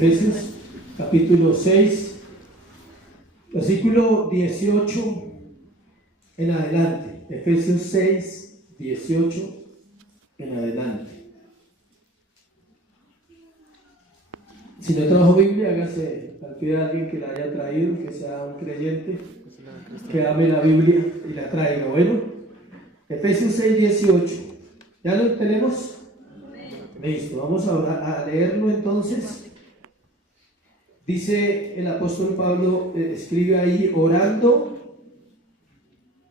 Efesios capítulo 6, versículo 18 en adelante. Efesios 6, 18 en adelante. Si no trajo Biblia, hágase al pie de alguien que la haya traído, que sea un creyente, que ame la Biblia y la traiga. Bueno, Efesios 6, 18. ¿Ya lo tenemos? Listo, vamos a leerlo entonces. Dice el apóstol Pablo, escribe ahí: orando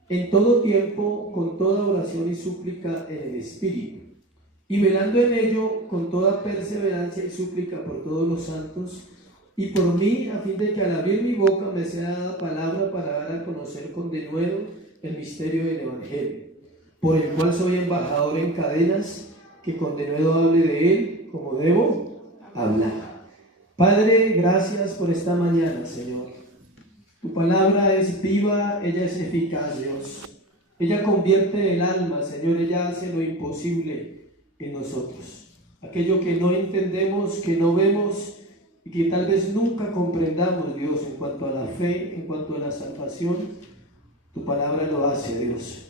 en todo tiempo, con toda oración y súplica en el Espíritu, y velando en ello con toda perseverancia y súplica por todos los santos, y por mí, a fin de que al abrir mi boca me sea dada palabra para dar a conocer con denuedo el misterio del Evangelio, por el cual soy embajador en cadenas, que con denuedo hable de él como debo hablar. Padre, gracias por esta mañana, Señor. Tu palabra es viva, ella es eficaz, Dios. Ella convierte el alma, Señor, ella hace lo imposible en nosotros. Aquello que no entendemos, que no vemos y que tal vez nunca comprendamos, Dios, en cuanto a la fe, en cuanto a la salvación, tu palabra lo hace, Dios.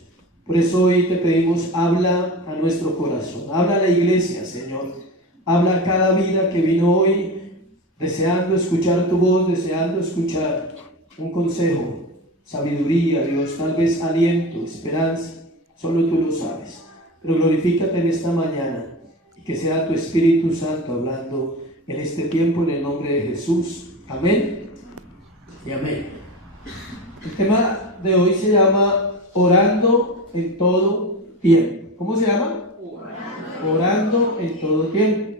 Por eso hoy te pedimos, habla a nuestro corazón, habla a la iglesia, Señor. Habla a cada vida que vino hoy deseando escuchar tu voz, deseando escuchar un consejo, sabiduría, Dios, tal vez aliento, esperanza, solo tú lo sabes. Pero glorifícate en esta mañana y que sea tu Espíritu Santo hablando en este tiempo, en el nombre de Jesús. Amén y amén. El tema de hoy se llama orando en todo tiempo. ¿Cómo se llama? Orando en todo tiempo.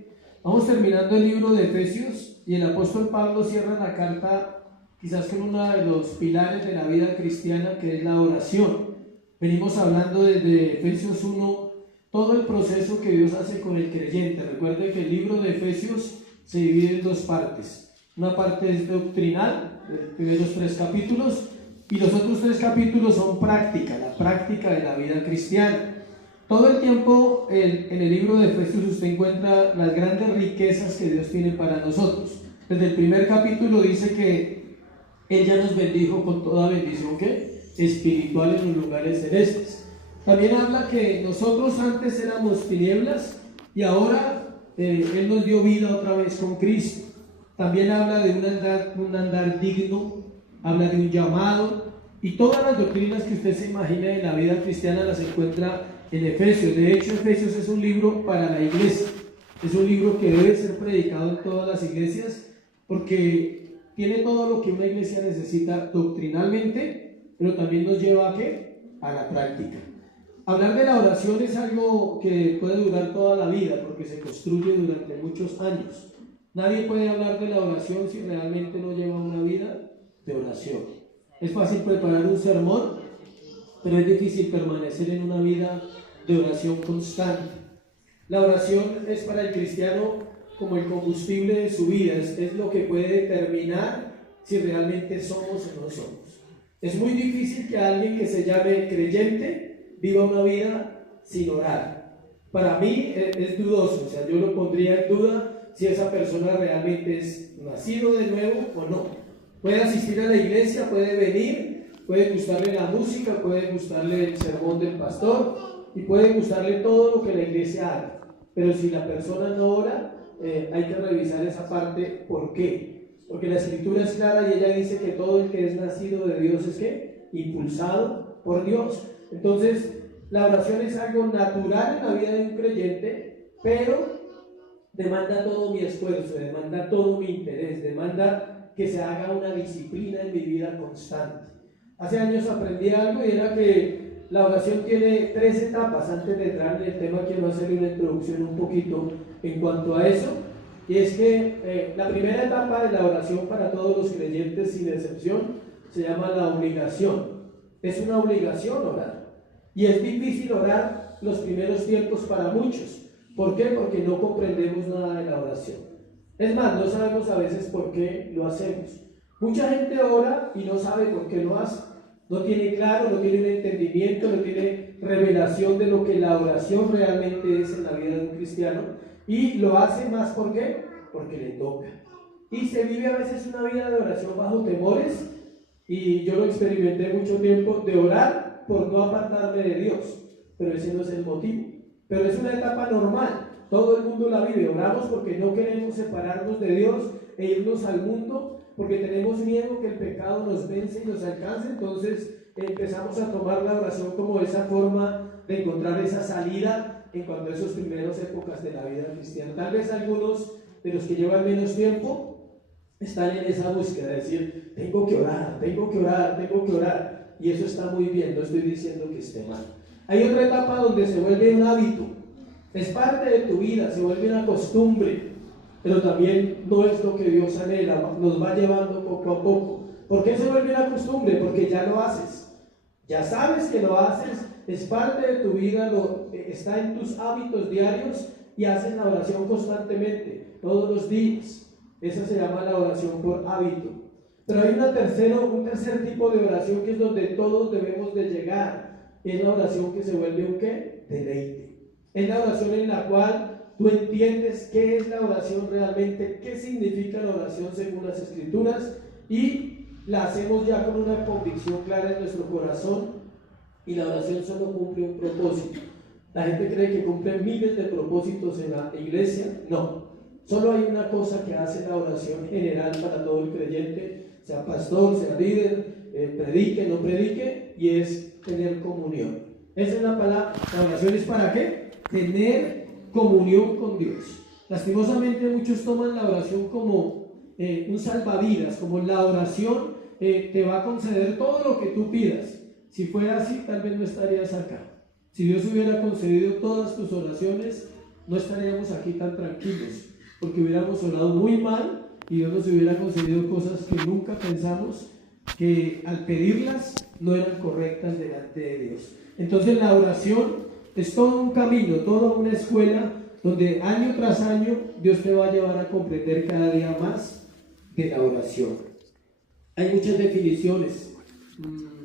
Vamos terminando el libro de Efesios y el apóstol Pablo cierra la carta quizás con uno de los pilares de la vida cristiana, que es la oración. Venimos hablando desde Efesios 1 todo el proceso que Dios hace con el creyente. Recuerde que el libro de Efesios se divide en dos partes. Una parte es doctrinal, los primeros 3 capítulos, y los otros 3 capítulos son práctica, la práctica de la vida cristiana. Todo el tiempo en el libro de Efesios usted encuentra las grandes riquezas que Dios tiene para nosotros. Desde el primer capítulo dice que Él ya nos bendijo con toda bendición espiritual en los lugares celestes. También habla que nosotros antes éramos tinieblas y ahora Él nos dio vida otra vez con Cristo. También habla de un andar digno, habla de un llamado, y todas las doctrinas que usted se imagina en la vida cristiana las encuentra en Efesios. De hecho, Efesios es un libro para la iglesia, es un libro que debe ser predicado en todas las iglesias porque tiene todo lo que una iglesia necesita doctrinalmente, pero también nos lleva a la práctica. Hablar de la oración es algo que puede durar toda la vida porque se construye durante muchos años. Nadie puede hablar de la oración si realmente no lleva una vida de oración. Es fácil preparar un sermón, pero es difícil permanecer en una vida de oración constante. La oración es para el cristiano como el combustible de su vida, es lo que puede determinar si realmente somos o no somos. Es muy difícil que alguien que se llame creyente viva una vida sin orar. Para mí es dudoso, o sea, yo lo pondría en duda si esa persona realmente es nacido de nuevo o no. Puede asistir a la iglesia, puede venir, puede gustarle la música, puede gustarle el sermón del pastor y puede gustarle todo lo que la iglesia haga, pero si la persona no ora, hay que revisar esa parte. ¿Por qué? Porque la escritura es clara y ella dice que todo el que es nacido de Dios es impulsado por Dios. Entonces la oración es algo natural en la vida de un creyente, pero demanda todo mi esfuerzo, demanda todo mi interés, demanda que se haga una disciplina en mi vida constante. Hace años aprendí algo y era que la oración tiene 3 etapas. Antes de entrar en el tema quiero hacerle una introducción un poquito en cuanto a eso, y es que la primera etapa de la oración para todos los creyentes sin excepción se llama la obligación. Es una obligación orar y es difícil orar los primeros tiempos para muchos. ¿Por qué? Porque no comprendemos nada de la oración. Es más, no sabemos a veces por qué lo hacemos. Mucha gente ora y no sabe por qué lo hace. No tiene claro, no tiene un entendimiento, no tiene revelación de lo que la oración realmente es en la vida de un cristiano. Y lo hace más, ¿por qué? Porque le toca. y se vive a veces una vida de oración bajo temores, y yo lo experimenté mucho tiempo, de orar por no apartarme de Dios, pero ese no es el motivo. Pero es una etapa normal, todo el mundo la vive. Oramos porque no queremos separarnos de Dios e irnos al mundo, porque tenemos miedo que el pecado nos vence y nos alcance. Entonces empezamos a tomar la oración como esa forma de encontrar esa salida en cuanto a esas primeras épocas de la vida cristiana. Tal vez algunos de los que llevan menos tiempo están en esa búsqueda de decir, tengo que orar, tengo que orar, tengo que orar, y eso está muy bien, no estoy diciendo que esté mal. Hay otra etapa donde se vuelve un hábito, es parte de tu vida, se vuelve una costumbre, pero también no es lo que Dios anhela, nos va llevando poco a poco. ¿Por qué se vuelve una costumbre? Porque ya lo haces, ya sabes que lo haces, es parte de tu vida, está en tus hábitos diarios y haces la oración constantemente, todos los días. Esa se llama la oración por hábito. Pero hay un tercer tipo de oración que es donde todos debemos de llegar. Es la oración que se vuelve un ¿qué? Deleite. Es la oración en la cual tú entiendes qué es la oración realmente, qué significa la oración según las Escrituras, y la hacemos ya con una convicción clara en nuestro corazón, y la oración solo cumple un propósito. La gente cree que cumple miles de propósitos en la iglesia. No. Solo hay una cosa que hace la oración general para todo el creyente, sea pastor, sea líder, predique, no predique, y es tener comunión. Esa es la palabra. La oración es ¿para qué? Tener comunión con Dios. Lastimosamente muchos toman la oración como un salvavidas, como la oración te va a conceder todo lo que tú pidas. Si fuera así, tal vez no estarías acá. Si Dios hubiera concedido todas tus oraciones, no estaríamos aquí tan tranquilos, porque hubiéramos orado muy mal y Dios nos hubiera concedido cosas que nunca pensamos que al pedirlas no eran correctas delante de Dios. Entonces la oración es todo un camino, toda una escuela donde año tras año Dios te va a llevar a comprender cada día más de la oración. Hay muchas definiciones.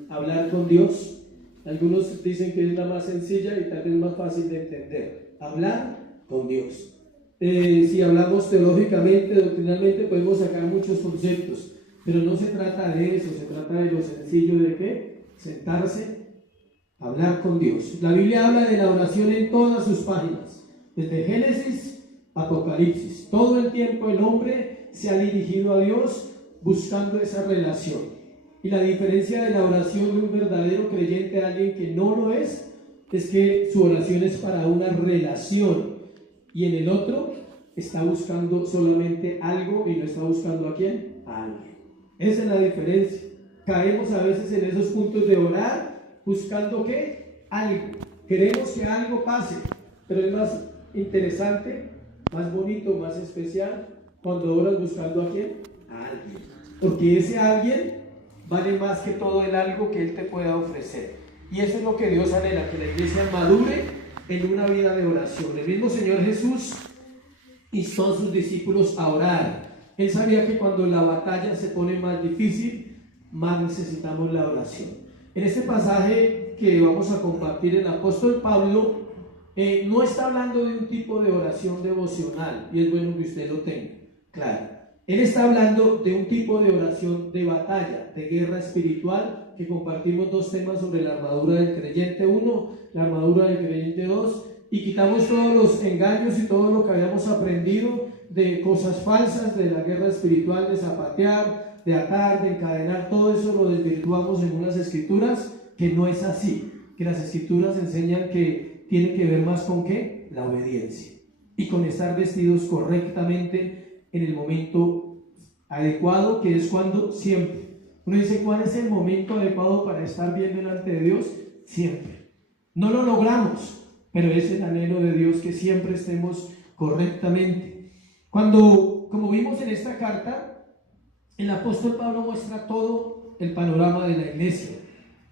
Hablar con Dios, algunos dicen que es la más sencilla y tal vez más fácil de entender. Hablar con Dios. Si hablamos teológicamente, doctrinalmente, podemos sacar muchos conceptos, pero no se trata de eso, se trata de lo sencillo de ¿qué? Sentarse, hablar con Dios. La Biblia habla de la oración en todas sus páginas, desde Génesis a Apocalipsis. Todo el tiempo el hombre se ha dirigido a Dios buscando esa relación. Y la diferencia de la oración de un verdadero creyente a alguien que no lo es que su oración es para una relación, y en el otro está buscando solamente algo y no está buscando ¿a quién? A alguien. Esa es la diferencia. Caemos a veces en esos puntos de orar buscando ¿qué? Algo. Queremos que algo pase, pero es más interesante, más bonito, más especial cuando oras buscando ¿a quién? A alguien. Porque ese alguien vale más que todo el algo que Él te pueda ofrecer. Y eso es lo que Dios anhela, que la iglesia madure en una vida de oración. El mismo Señor Jesús instó a sus discípulos a orar. Él sabía que cuando la batalla se pone más difícil, más necesitamos la oración. En este pasaje que vamos a compartir, el apóstol Pablo no está hablando de un tipo de oración devocional, y es bueno que usted lo tenga claro. Él está hablando de un tipo de oración de batalla, de guerra espiritual, que compartimos dos temas sobre la armadura del creyente 1, la armadura del creyente 2, y quitamos todos los engaños y todo lo que habíamos aprendido de cosas falsas, de la guerra espiritual, de zapatear, de atar, de encadenar. Todo eso lo desvirtuamos en unas escrituras que no es así, que las escrituras enseñan que tiene que ver más con ¿qué? La obediencia, y con estar vestidos correctamente en el momento adecuado, que es cuando siempre. Uno dice, ¿cuál es el momento adecuado para estar bien delante de Dios? Siempre. No lo logramos, pero es el anhelo de Dios que siempre estemos correctamente. Como vimos en esta carta, el apóstol Pablo muestra todo el panorama de la iglesia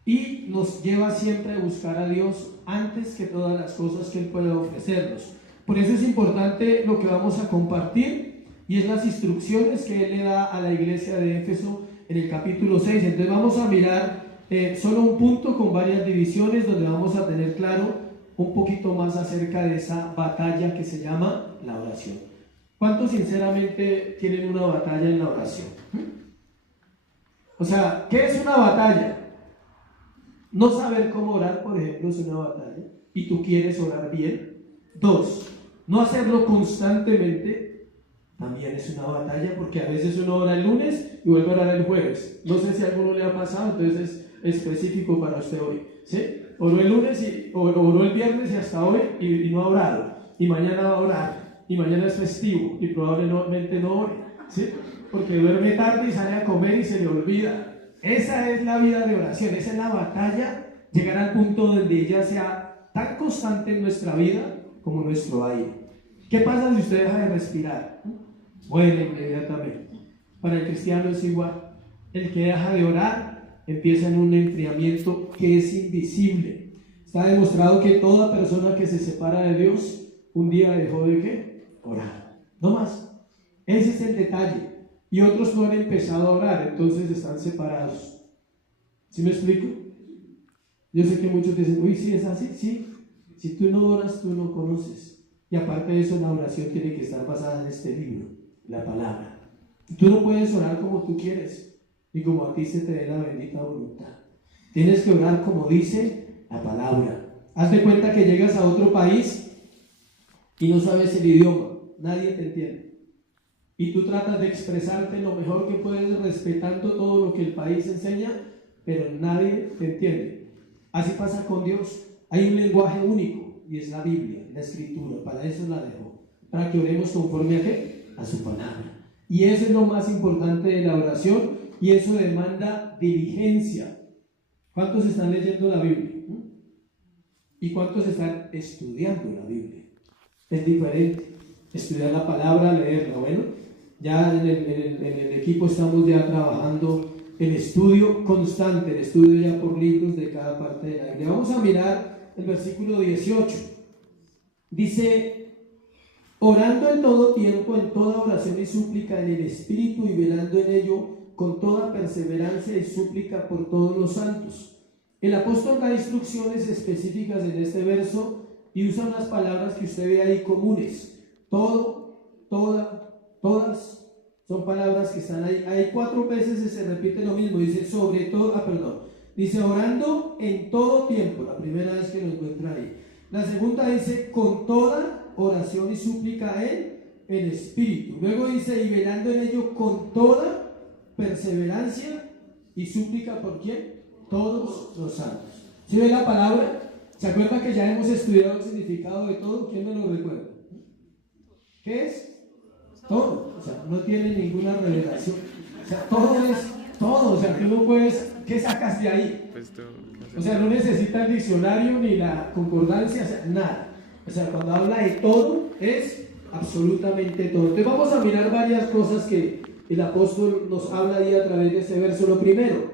y nos lleva siempre a buscar a Dios antes que todas las cosas que Él pueda ofrecernos. Por eso es importante lo que vamos a compartir, y es las instrucciones que Él le da a la iglesia de Éfeso en el capítulo 6. Entonces vamos a mirar solo un punto con varias divisiones, donde vamos a tener claro un poquito más acerca de esa batalla que se llama la oración. ¿Cuántos sinceramente tienen una batalla en la oración? O sea, ¿qué es una batalla? No saber cómo orar, por ejemplo, es una batalla. Y tú quieres orar bien. 2, no hacerlo constantemente también es una batalla, porque a veces uno ora el lunes y vuelve a orar el jueves. No sé si a alguno le ha pasado, entonces es específico para usted hoy. ¿Sí? Oró el lunes oró el viernes y hasta hoy y no ha orado. Y mañana va a orar. Y mañana es festivo y probablemente no ore. ¿Sí? Porque duerme tarde y sale a comer y se le olvida. Esa es la vida de oración, esa es la batalla, llegar al punto donde ella sea tan constante en nuestra vida como nuestro aire. ¿Qué pasa si usted deja de respirar? Muere inmediatamente. Para el cristiano es igual. El que deja de orar empieza en un enfriamiento que es invisible. Está demostrado que toda persona que se separa de Dios un día dejó de ¿qué? Orar. No más. Ese es el detalle. Y otros no han empezado a orar, entonces están separados. ¿Sí me explico? Yo sé que muchos dicen, uy, sí es así, sí. Si tú no oras, tú no conoces. Y aparte de eso, la oración tiene que estar basada en este libro, la palabra. Tú no puedes orar como tú quieres, y como a ti se te dé la bendita voluntad. Tienes que orar como dice la palabra. Haz de cuenta que llegas a otro país y no sabes el idioma, nadie te entiende. Y tú tratas de expresarte lo mejor que puedes respetando todo lo que el país enseña, pero nadie te entiende. Así pasa con Dios. Hay un lenguaje único y es la Biblia, la Escritura. Para eso la dejó, para que oremos conforme a ¿qué? A su palabra. Y eso es lo más importante de la oración, y eso demanda diligencia. ¿Cuántos están leyendo la Biblia? ¿Y cuántos están estudiando la Biblia? Es diferente estudiar la palabra, leerla. Bueno, ya en el equipo estamos ya trabajando el estudio constante, el estudio ya por libros de cada parte de la Biblia. Vamos a mirar el versículo 18. Dice, orando en todo tiempo, en toda oración y súplica en el Espíritu, y velando en ello con toda perseverancia y súplica por todos los santos. El apóstol da instrucciones específicas en este verso y usa unas palabras que usted ve ahí comunes. Todo, toda, todas, son palabras que están ahí. Hay 4 veces que se repite lo mismo. Dice sobre todo, dice orando en todo tiempo, la primera vez que lo encuentra ahí. La segunda dice con toda oración y súplica en el Espíritu. Luego dice y velando en ello con toda perseverancia y súplica ¿por quién? Todos los santos. ¿Sí ve la palabra? ¿Se acuerda que ya hemos estudiado el significado de todo? ¿Quién me lo recuerda? ¿Qué es? Todo. O sea, no tiene ninguna revelación. O sea, todo es todo. O sea, tú no puedes. ¿Qué sacas de ahí? O sea, no necesita el diccionario ni la concordancia, o sea, nada. O sea, cuando habla de todo, es absolutamente todo. Entonces, vamos a mirar varias cosas que el apóstol nos habla ahí a través de este verso. Lo primero,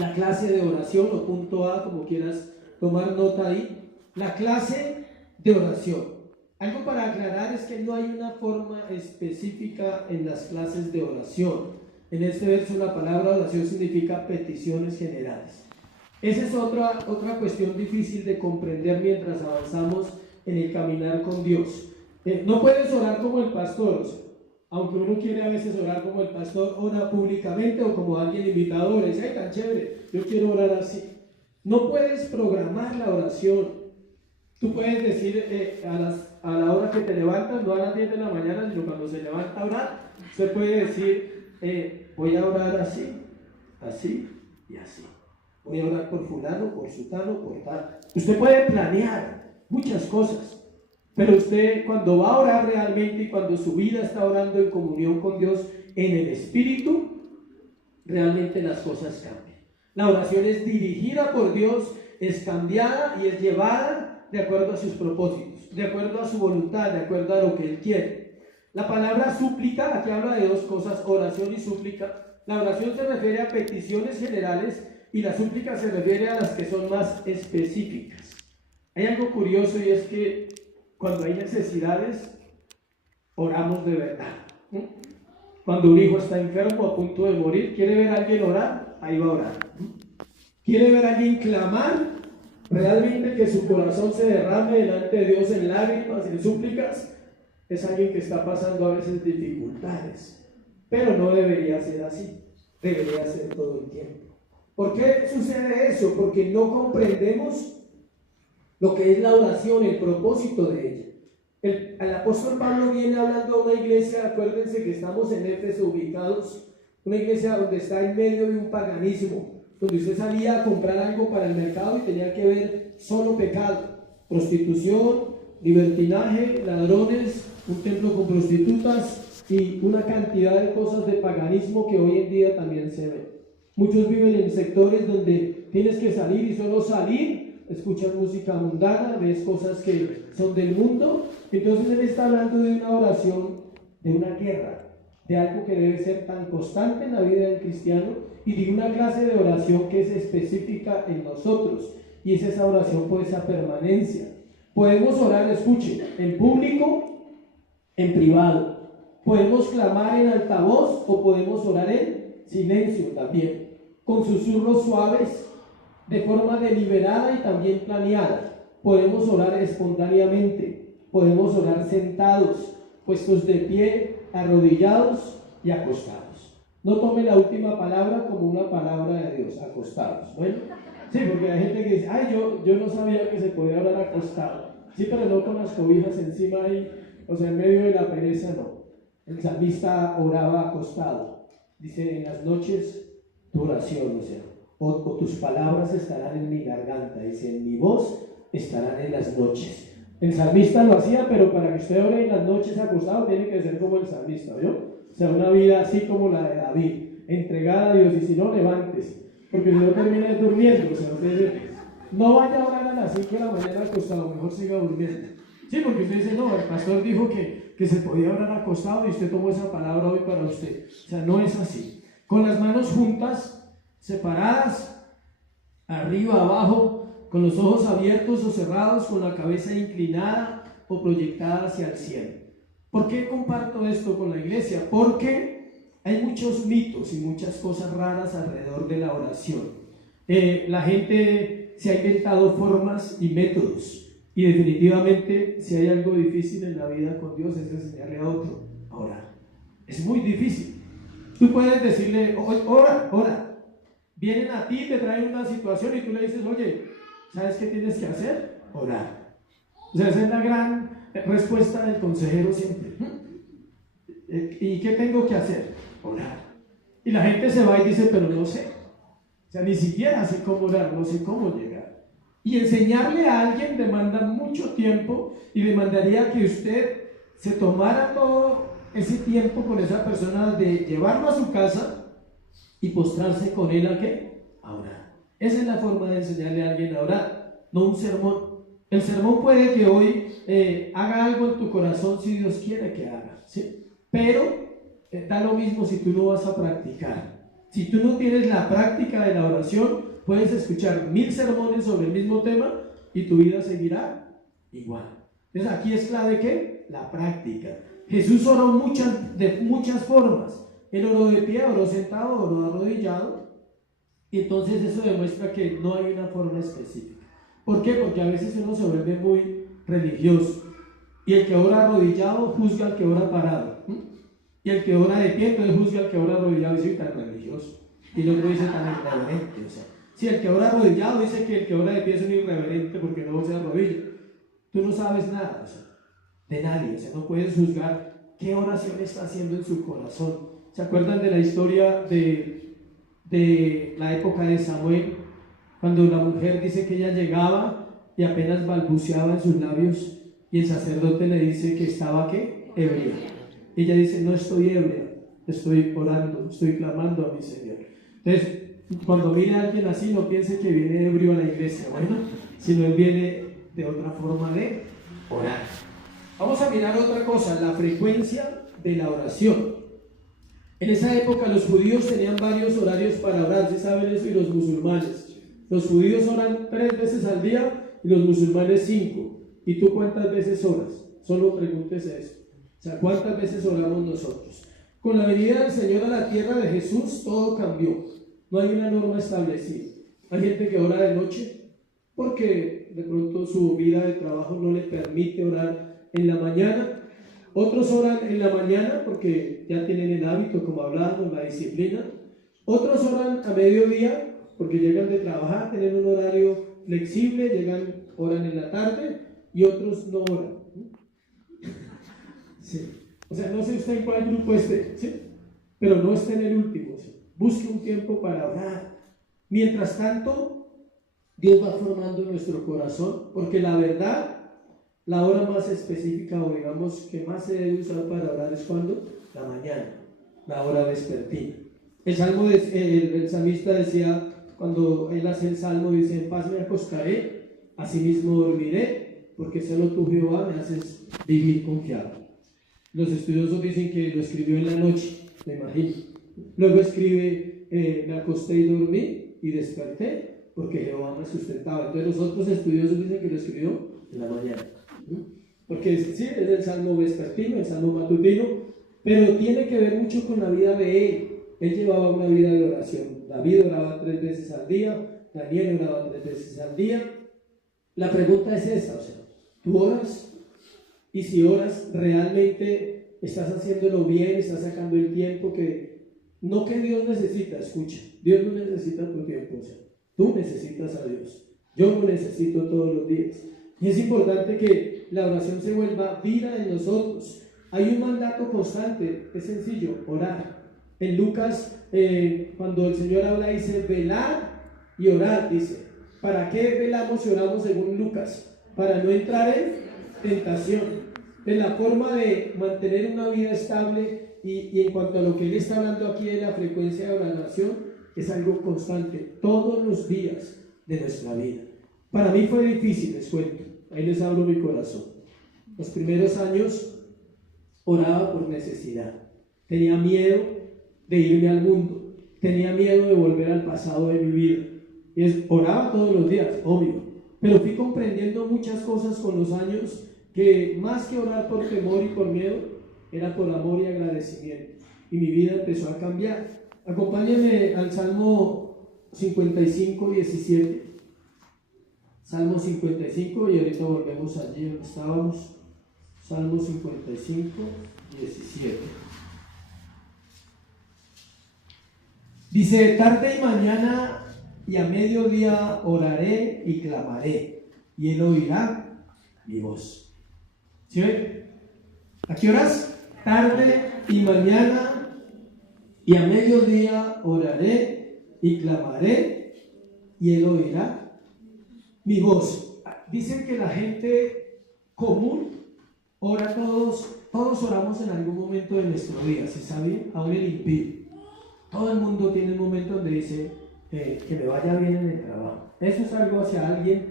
la clase de oración, o punto A, como quieras tomar nota ahí. La clase de oración. Algo para aclarar es que no hay una forma específica en las clases de oración. En este verso la palabra oración significa peticiones generales. Esa es otra cuestión difícil de comprender mientras avanzamos en el caminar con Dios. No puedes orar como el pastor, o sea, aunque uno quiere a veces orar como el pastor, ora públicamente o como alguien invitado, le dice, ay, tan chévere, yo quiero orar así. No puedes programar la oración. Tú puedes decir a la hora que te levantas, no a las 10 de la mañana, sino cuando se levanta a orar, usted puede decir, voy a orar así, así y así. Voy a orar por fulano, por sutano, por tal. Usted puede planear muchas cosas, pero usted cuando va a orar realmente y cuando su vida está orando en comunión con Dios en el Espíritu, realmente las cosas cambian. La oración es dirigida por Dios, es cambiada y es llevada de acuerdo a sus propósitos, de acuerdo a su voluntad, de acuerdo a lo que Él quiere. La palabra súplica, aquí habla de 2 cosas, oración y súplica. La oración se refiere a peticiones generales y la súplica se refiere a las que son más específicas. Hay algo curioso y es que cuando hay necesidades, oramos de verdad. Cuando un hijo está enfermo, a punto de morir, ¿quiere ver a alguien orar? Ahí va a orar. ¿Quiere ver a alguien clamar? Realmente que su corazón se derrame delante de Dios en lágrimas, en súplicas, es alguien que está pasando a veces dificultades, pero no debería ser así, debería ser todo el tiempo. ¿Por qué sucede eso? Porque no comprendemos lo que es la oración, el propósito de ella. El apóstol Pablo viene hablando a una iglesia, acuérdense que estamos en Éfeso ubicados, una iglesia donde está en medio de un paganismo, donde usted salía a comprar algo para el mercado y tenía que ver solo pecado, prostitución, libertinaje, ladrones, un templo con prostitutas y una cantidad de cosas de paganismo que hoy en día también se ven. Muchos viven en sectores donde tienes que salir y solo salir, escuchas música mundana, ves cosas que son del mundo. Entonces él está hablando de una oración, de una guerra, de algo que debe ser tan constante en la vida del cristiano y de una clase de oración que es específica en nosotros, y es esa oración por esa permanencia. Podemos orar, escuche, en público, en privado, podemos clamar en altavoz o podemos orar en silencio también, con susurros suaves, de forma deliberada y también planeada. Podemos orar espontáneamente, podemos orar sentados, puestos de pie, arrodillados y acostados. No tome la última palabra como una palabra de Dios, acostados. Bueno, sí, porque hay gente que dice, ay, yo no sabía que se podía orar acostado. Sí, pero no con las cobijas encima ahí, o sea, en medio de la pereza, no. El salmista oraba acostado. Dice, en las noches tu oración, o sea, o tus palabras estarán en mi garganta, dice, en mi voz estarán en las noches. El salmista lo hacía, pero para que usted ore en las noches acostado tiene que ser como el salmista, ¿vio? O sea, una vida así como la de David, entregada a Dios, y si no, levántese, porque si no termina durmiendo. O sea, usted no vaya a orar a las 5 de la mañana acostado, mejor siga durmiendo. Sí, porque usted dice, no, el pastor dijo que se podía orar acostado y usted tomó esa palabra hoy para usted. O sea, no es así. Con las manos juntas, separadas, arriba, abajo, con los ojos abiertos o cerrados, con la cabeza inclinada o proyectada hacia el cielo. ¿Por qué comparto esto con la iglesia? Porque hay muchos mitos y muchas cosas raras alrededor de la oración. La gente se ha inventado formas y métodos, y definitivamente si hay algo difícil en la vida con Dios es enseñarle a otro a orar. Es muy difícil. Tú puedes decirle, ora. Vienen a ti, te traen una situación y tú le dices, oye, ¿sabes qué tienes que hacer? Orar. O sea, esa es la gran respuesta del consejero siempre. ¿Y qué tengo que hacer? Orar. Y la gente se va y dice, pero no sé. O sea, ni siquiera sé cómo orar, no sé cómo llegar. Y enseñarle a alguien demanda mucho tiempo y demandaría que usted se tomara todo ese tiempo con esa persona, de llevarlo a su casa y postrarse con él ¿a qué? A orar. Esa es la forma de enseñarle a alguien a orar, no un sermón. El sermón puede que hoy haga algo en tu corazón si Dios quiere que haga, ¿sí? Pero da lo mismo si tú no vas a practicar. Si tú no tienes la práctica de la oración, puedes escuchar 1000 sermones sobre el mismo tema y tu vida seguirá igual. Entonces aquí es clave ¿qué? La práctica. Jesús oró de muchas formas. Él oró de pie, oró sentado, oró arrodillado, y entonces eso demuestra que no hay una forma específica. ¿Por qué? Porque a veces uno se vuelve muy religioso, y el que ora arrodillado juzga al que ora parado, y el que ora de pie entonces juzga al que ora arrodillado y dice tan religioso, y el otro dice tan irreverente. O sea, si el que ora arrodillado dice que el que ora de pie es un irreverente porque no se arrodilla, tú no sabes nada, o sea, de nadie. O sea, no puedes juzgar qué oración está haciendo en su corazón. ¿Se acuerdan de la historia de la época de Samuel? Cuando la mujer dice que ella llegaba y apenas balbuceaba en sus labios, y el sacerdote le dice que estaba ¿qué? Ebria. Ella dice, no estoy ebria, estoy orando, estoy clamando a mi Señor. Entonces, cuando viene alguien así, no piense que viene ebrio a la iglesia, bueno, sino él viene de otra forma de orar. Vamos a mirar otra cosa, la frecuencia de la oración. En esa época los judíos tenían varios horarios para orar, ¿sí saben eso? Y los musulmanes. Los judíos oran 3 veces al día y los musulmanes 5. ¿Y tú cuántas veces oras? Solo pregúntese eso. O sea, ¿cuántas veces oramos nosotros? Con la venida del Señor a la tierra de Jesús, todo cambió. No hay una norma establecida. Hay gente que ora de noche porque de pronto su vida de trabajo no le permite orar en la mañana. Otros oran en la mañana porque ya tienen el hábito, como hablamos, la disciplina. Otros oran a mediodía porque llegan de trabajar, tienen un horario flexible, oran en la tarde, y otros no oran. Sí. O sea, no sé usted en cuál grupo esté, ¿sí? Pero no esté en el último, ¿sí? Busque un tiempo para orar. Mientras tanto, Dios va formando nuestro corazón, porque la verdad, la hora más específica, o digamos que más se debe usar para orar, es cuando, la mañana, la hora vespertina. El salmista decía, cuando él hace el salmo, dice: en paz me acostaré, asimismo dormiré, porque solo tú, Jehová, me haces vivir confiado. Los estudiosos dicen que lo escribió en la noche, me imagino. Luego escribe: me acosté y dormí y desperté, porque Jehová me sustentaba. Entonces los otros estudiosos dicen que lo escribió en la mañana, porque sí, es el salmo vespertino, el salmo matutino, pero tiene que ver mucho con la vida de él. Él llevaba una vida de oración. David oraba 3 veces al día, Daniel oraba 3 veces al día. La pregunta es esa, o sea, ¿tú oras? Y si oras, realmente estás haciéndolo bien, estás sacando el tiempo no que Dios necesita, escucha, Dios no necesita tu tiempo, o sea, tú necesitas a Dios, yo lo necesito todos los días. Y es importante que la oración se vuelva vida en nosotros. Hay un mandato constante, es sencillo: orar. En Lucas, cuando el Señor habla, dice: velar y orar, dice. ¿Para qué velamos y oramos según Lucas? Para no entrar en tentación. En la forma de mantener una vida estable, y en cuanto a lo que él está hablando aquí de la frecuencia de oración, es algo constante, todos los días de nuestra vida. Para mí fue difícil, les cuento, ahí les abro mi corazón. Los primeros años oraba por necesidad, tenía miedo de irme al mundo, tenía miedo de volver al pasado de mi vida, y oraba todos los días, obvio, pero fui comprendiendo muchas cosas con los años, que más que orar por temor y por miedo, era por amor y agradecimiento, y mi vida empezó a cambiar. Acompáñenme al Salmo 55, 17. Salmo 55, y ahorita volvemos allí donde estábamos. Salmo 55, 17. Dice: tarde y mañana y a mediodía oraré y clamaré, y él oirá mi voz. ¿Sí ven? ¿A qué horas? Tarde y mañana y a mediodía oraré y clamaré, y él oirá mi voz. Dicen que la gente común ora, todos oramos en algún momento de nuestro día, ¿sí saben? Aún el impío. Todo el mundo tiene un momento donde dice: que me vaya bien en el trabajo. Eso es algo hacia alguien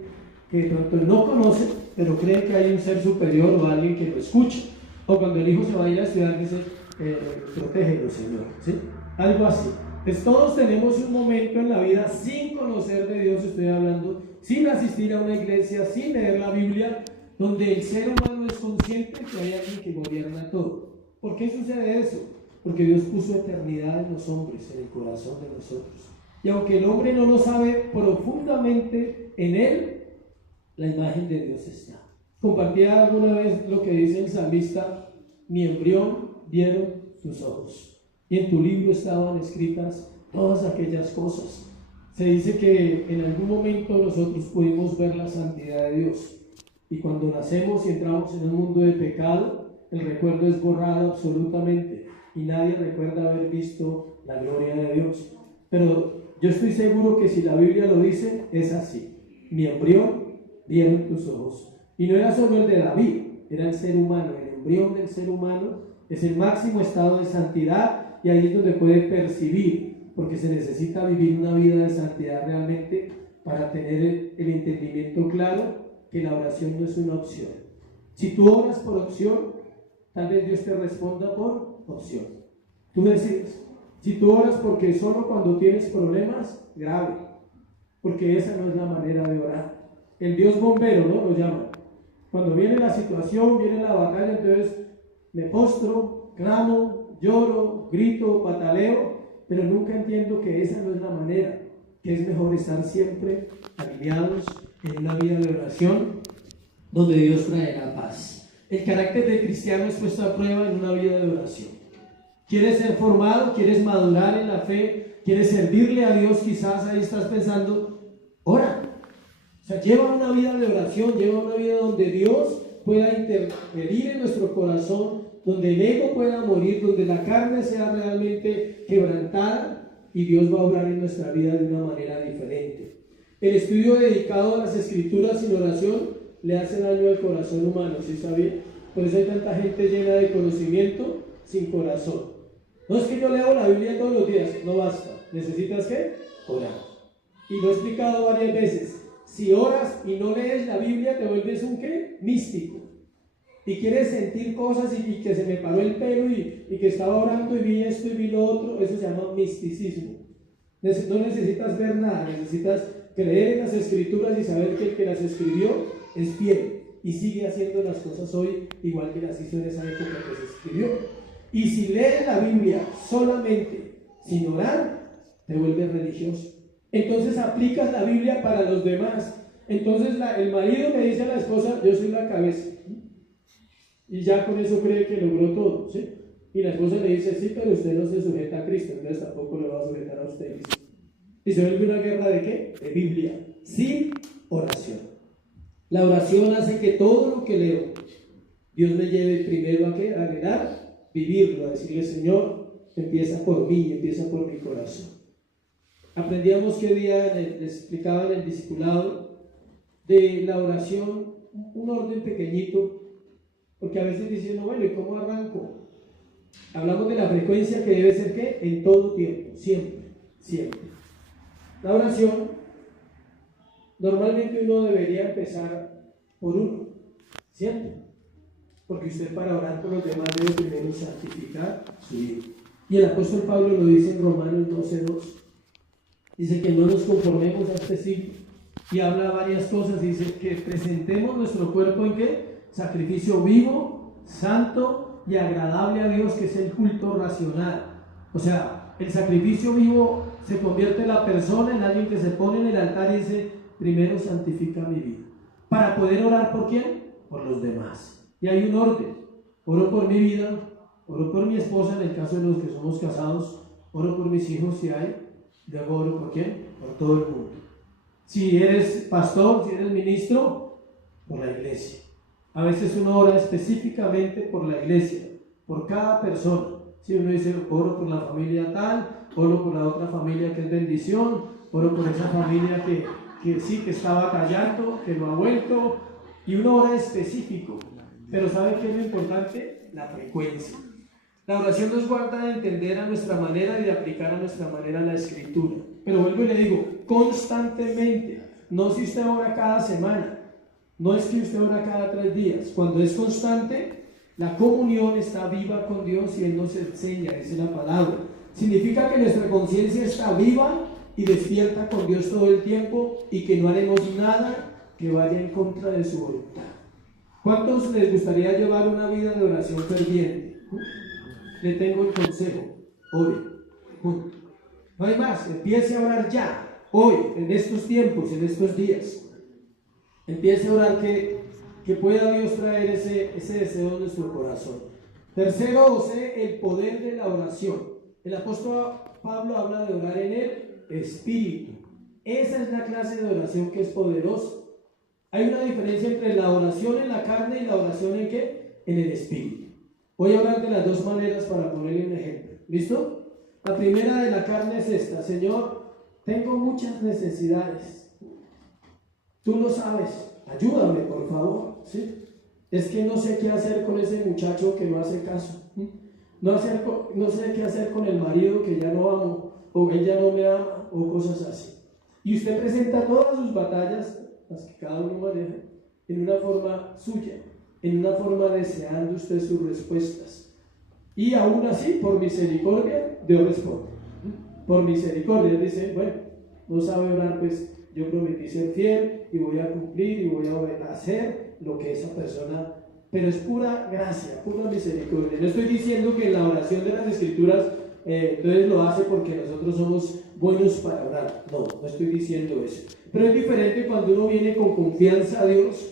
que de pronto no conoce, pero cree que hay un ser superior o alguien que lo escucha. O cuando el hijo se va a ir a estudiar, dice: protégelo, Señor, ¿sí? Algo así. Pues todos tenemos un momento en la vida sin conocer de Dios, estoy hablando, sin asistir a una iglesia, sin leer la Biblia, donde el ser humano es consciente que hay alguien que gobierna todo. ¿Por qué sucede eso? Porque Dios puso eternidad en los hombres, en el corazón de nosotros. Y aunque el hombre no lo sabe, profundamente en él, la imagen de Dios está. Compartía alguna vez lo que dice el salmista: mi embrión vieron tus ojos, y en tu libro estaban escritas todas aquellas cosas. Se dice que en algún momento nosotros pudimos ver la santidad de Dios, y cuando nacemos y entramos en un mundo de pecado, el recuerdo es borrado absolutamente, y nadie recuerda haber visto la gloria de Dios. Pero yo estoy seguro que si la Biblia lo dice, es así: mi embrión vieron tus ojos. Y no era solo el de David, era el ser humano. El embrión del ser humano es el máximo estado de santidad, y ahí es donde puede percibir, porque se necesita vivir una vida de santidad realmente para tener el entendimiento claro que la oración no es una opción. Si tú oras por opción, tal vez Dios te responda por opción. Tú decides. Si tú oras porque solo cuando tienes problemas, grave, porque esa no es la manera de orar. El Dios bombero, ¿no? Lo llaman. Cuando viene la situación, viene la batalla, entonces me postro, clamo, lloro, grito, pataleo, pero nunca entiendo que esa no es la manera, que es mejor estar siempre alineados en una vida de oración donde Dios traerá paz. El carácter de cristiano es puesto a prueba en una vida de oración. ¿Quieres ser formado? ¿Quieres madurar en la fe? ¿Quieres servirle a Dios? Quizás ahí estás pensando, ora. O sea, lleva una vida de oración, lleva una vida donde Dios pueda interferir en nuestro corazón, donde el ego pueda morir, donde la carne sea realmente quebrantada y Dios va a obrar en nuestra vida de una manera diferente. El estudio dedicado a las escrituras sin oración le hace daño al corazón humano, ¿sí sabía? Por eso hay tanta gente llena de conocimiento sin corazón. No es que yo leo la Biblia todos los días, no basta. ¿Necesitas qué? Orar. Y lo he explicado varias veces. Si oras y no lees la Biblia, te vuelves un ¿qué? Místico. Y quieres sentir cosas y que se me paró el pelo y que estaba orando y vi esto y vi lo otro, eso se llama misticismo. No necesitas ver nada, necesitas creer en las escrituras y saber que el que las escribió es fiel y sigue haciendo las cosas hoy igual que las hizo en esa época que se escribió. Y si lees la Biblia solamente sin orar, te vuelves religioso. Entonces aplicas la Biblia para los demás. Entonces el marido le dice a la esposa, yo soy la cabeza. Y ya con eso cree que logró todo, ¿sí? Y la esposa le dice, sí, pero usted no se sujeta a Cristo, entonces tampoco le va a sujetar a usted. Y se vuelve una guerra ¿de qué? De Biblia, sin oración. La oración hace que todo lo que leo, Dios me lleve primero a ¿qué? A anhelar, vivirlo, a decirle, Señor, empieza por mí, empieza por mi corazón. Aprendíamos que día les explicaba en el discipulado de la oración, un orden pequeñito, porque a veces dicen, no, bueno, ¿y cómo arranco? Hablamos de la frecuencia que debe ser ¿qué? En todo tiempo, siempre, siempre. La oración, normalmente uno debería empezar por uno, siempre. Porque usted para orar por los demás debe primero santificar su vida. Y el apóstol Pablo lo dice en Romanos 12:2. Dice que no nos conformemos a este siglo. Y habla varias cosas. Dice que presentemos nuestro cuerpo en ¿qué? Sacrificio vivo, santo y agradable a Dios, que es el culto racional. O sea, el sacrificio vivo se convierte en la persona, en alguien que se pone en el altar y dice, primero santifica mi vida. Para poder orar ¿por quién? Por los demás. Y hay un orden. Oro por mi vida, oro por mi esposa en el caso de los que somos casados, oro por mis hijos si hay, luego oro ¿por quién? Por todo el mundo. Si eres pastor, si eres ministro, por la iglesia. A veces uno ora específicamente por la iglesia, por cada persona. Si uno dice, oro por la familia tal, oro por la otra familia que es bendición, oro por esa familia que sí, que está batallando, que no ha vuelto, y uno ora específico. Pero ¿sabe qué es lo importante? La frecuencia. La oración nos guarda de entender a nuestra manera y de aplicar a nuestra manera la escritura. Pero vuelvo y le digo, constantemente, no si usted ora cada semana. No es que usted ora cada 3 días. Cuando es constante, la comunión está viva con Dios y Él nos enseña, dice la palabra. Significa que nuestra conciencia está viva y despierta con Dios todo el tiempo y que no haremos nada que vaya en contra de su voluntad. ¿Cuántos les gustaría llevar una vida de oración ferviente? Le tengo el consejo, ore. No hay más, empiece a orar ya, hoy, en estos tiempos, en estos días. Empiece a orar que pueda Dios traer ese deseo en nuestro corazón. Tercero, el poder de la oración. El apóstol Pablo habla de orar en el Espíritu. Esa es la clase de oración que es poderosa. Hay una diferencia entre la oración en la carne y la oración en ¿qué? En el Espíritu. Voy a hablar de las dos maneras para ponerle un ejemplo. ¿Listo? La primera de la carne es esta. Señor, tengo muchas necesidades. Tú lo sabes, ayúdame por favor, ¿sí? Es que no sé qué hacer con ese muchacho que no hace caso, no sé qué hacer con el marido que ya no amo, o ella no me ama, o cosas así. Y usted presenta todas sus batallas, las que cada uno maneja, en una forma suya, en una forma deseando usted sus respuestas. Y aún así, por misericordia, Dios responde. Por misericordia, dice, bueno, no sabe orar, pues yo prometí ser fiel y voy a cumplir y voy a hacer lo que esa persona, pero es pura gracia, pura misericordia. No estoy diciendo que en la oración de las escrituras entonces lo hace porque nosotros somos buenos para orar, no estoy diciendo eso, pero es diferente cuando uno viene con confianza a Dios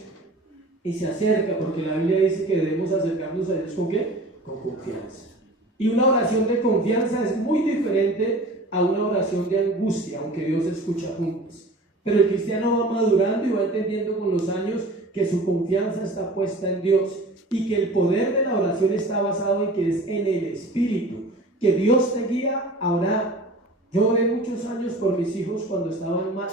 y se acerca, porque la Biblia dice que debemos acercarnos a Dios ¿con qué? Con confianza. Y una oración de confianza es muy diferente a una oración de angustia, aunque Dios escucha juntos. Pero el cristiano va madurando y va entendiendo con los años que su confianza está puesta en Dios y que el poder de la oración está basado en que es en el Espíritu, que Dios te guía a orar. Yo oré muchos años por mis hijos cuando estaban mal.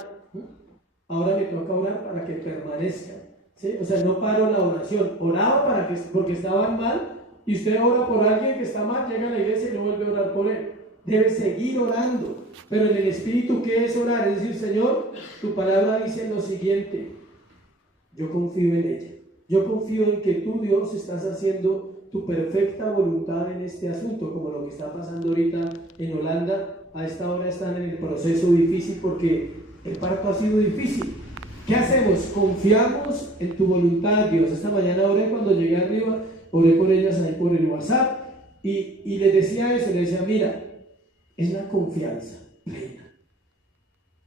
Ahora me toca orar para que permanezcan. ¿Sí? O sea, no paro la oración. Oraba porque estaban mal, y usted ora por alguien que está mal, llega a la iglesia y no vuelve a orar por él. Debe seguir orando. Pero en el Espíritu, ¿qué es orar? Es decir, Señor, tu palabra dice lo siguiente: yo confío en ella. Yo confío en que tú, Dios, estás haciendo tu perfecta voluntad en este asunto, como lo que está pasando ahorita en Holanda. A esta hora están en el proceso difícil porque el parto ha sido difícil. ¿Qué hacemos? Confiamos en tu voluntad, Dios. Esta mañana oré, cuando llegué arriba, oré por ellas ahí por el WhatsApp y les decía eso, les decía, mira, es la confianza plena.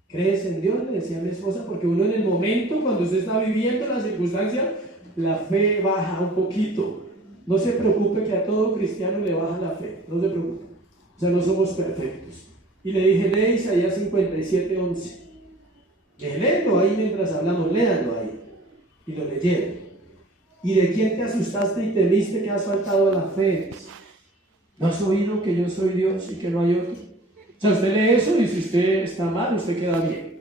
¿Crees en Dios? Le decía a mi esposa, porque uno en el momento, cuando usted está viviendo la circunstancia, la fe baja un poquito. No se preocupe que a todo cristiano le baja la fe, no se preocupe. O sea, no somos perfectos. Y le dije, lee Isaías 57:11. Léelo ahí mientras hablamos, léanlo ahí. Y lo leyeron. ¿Y de quién te asustaste y temiste que has faltado a la fe? ¿No has oído que yo soy Dios y que no hay otro? O sea, usted lee eso y si usted está mal, usted queda bien.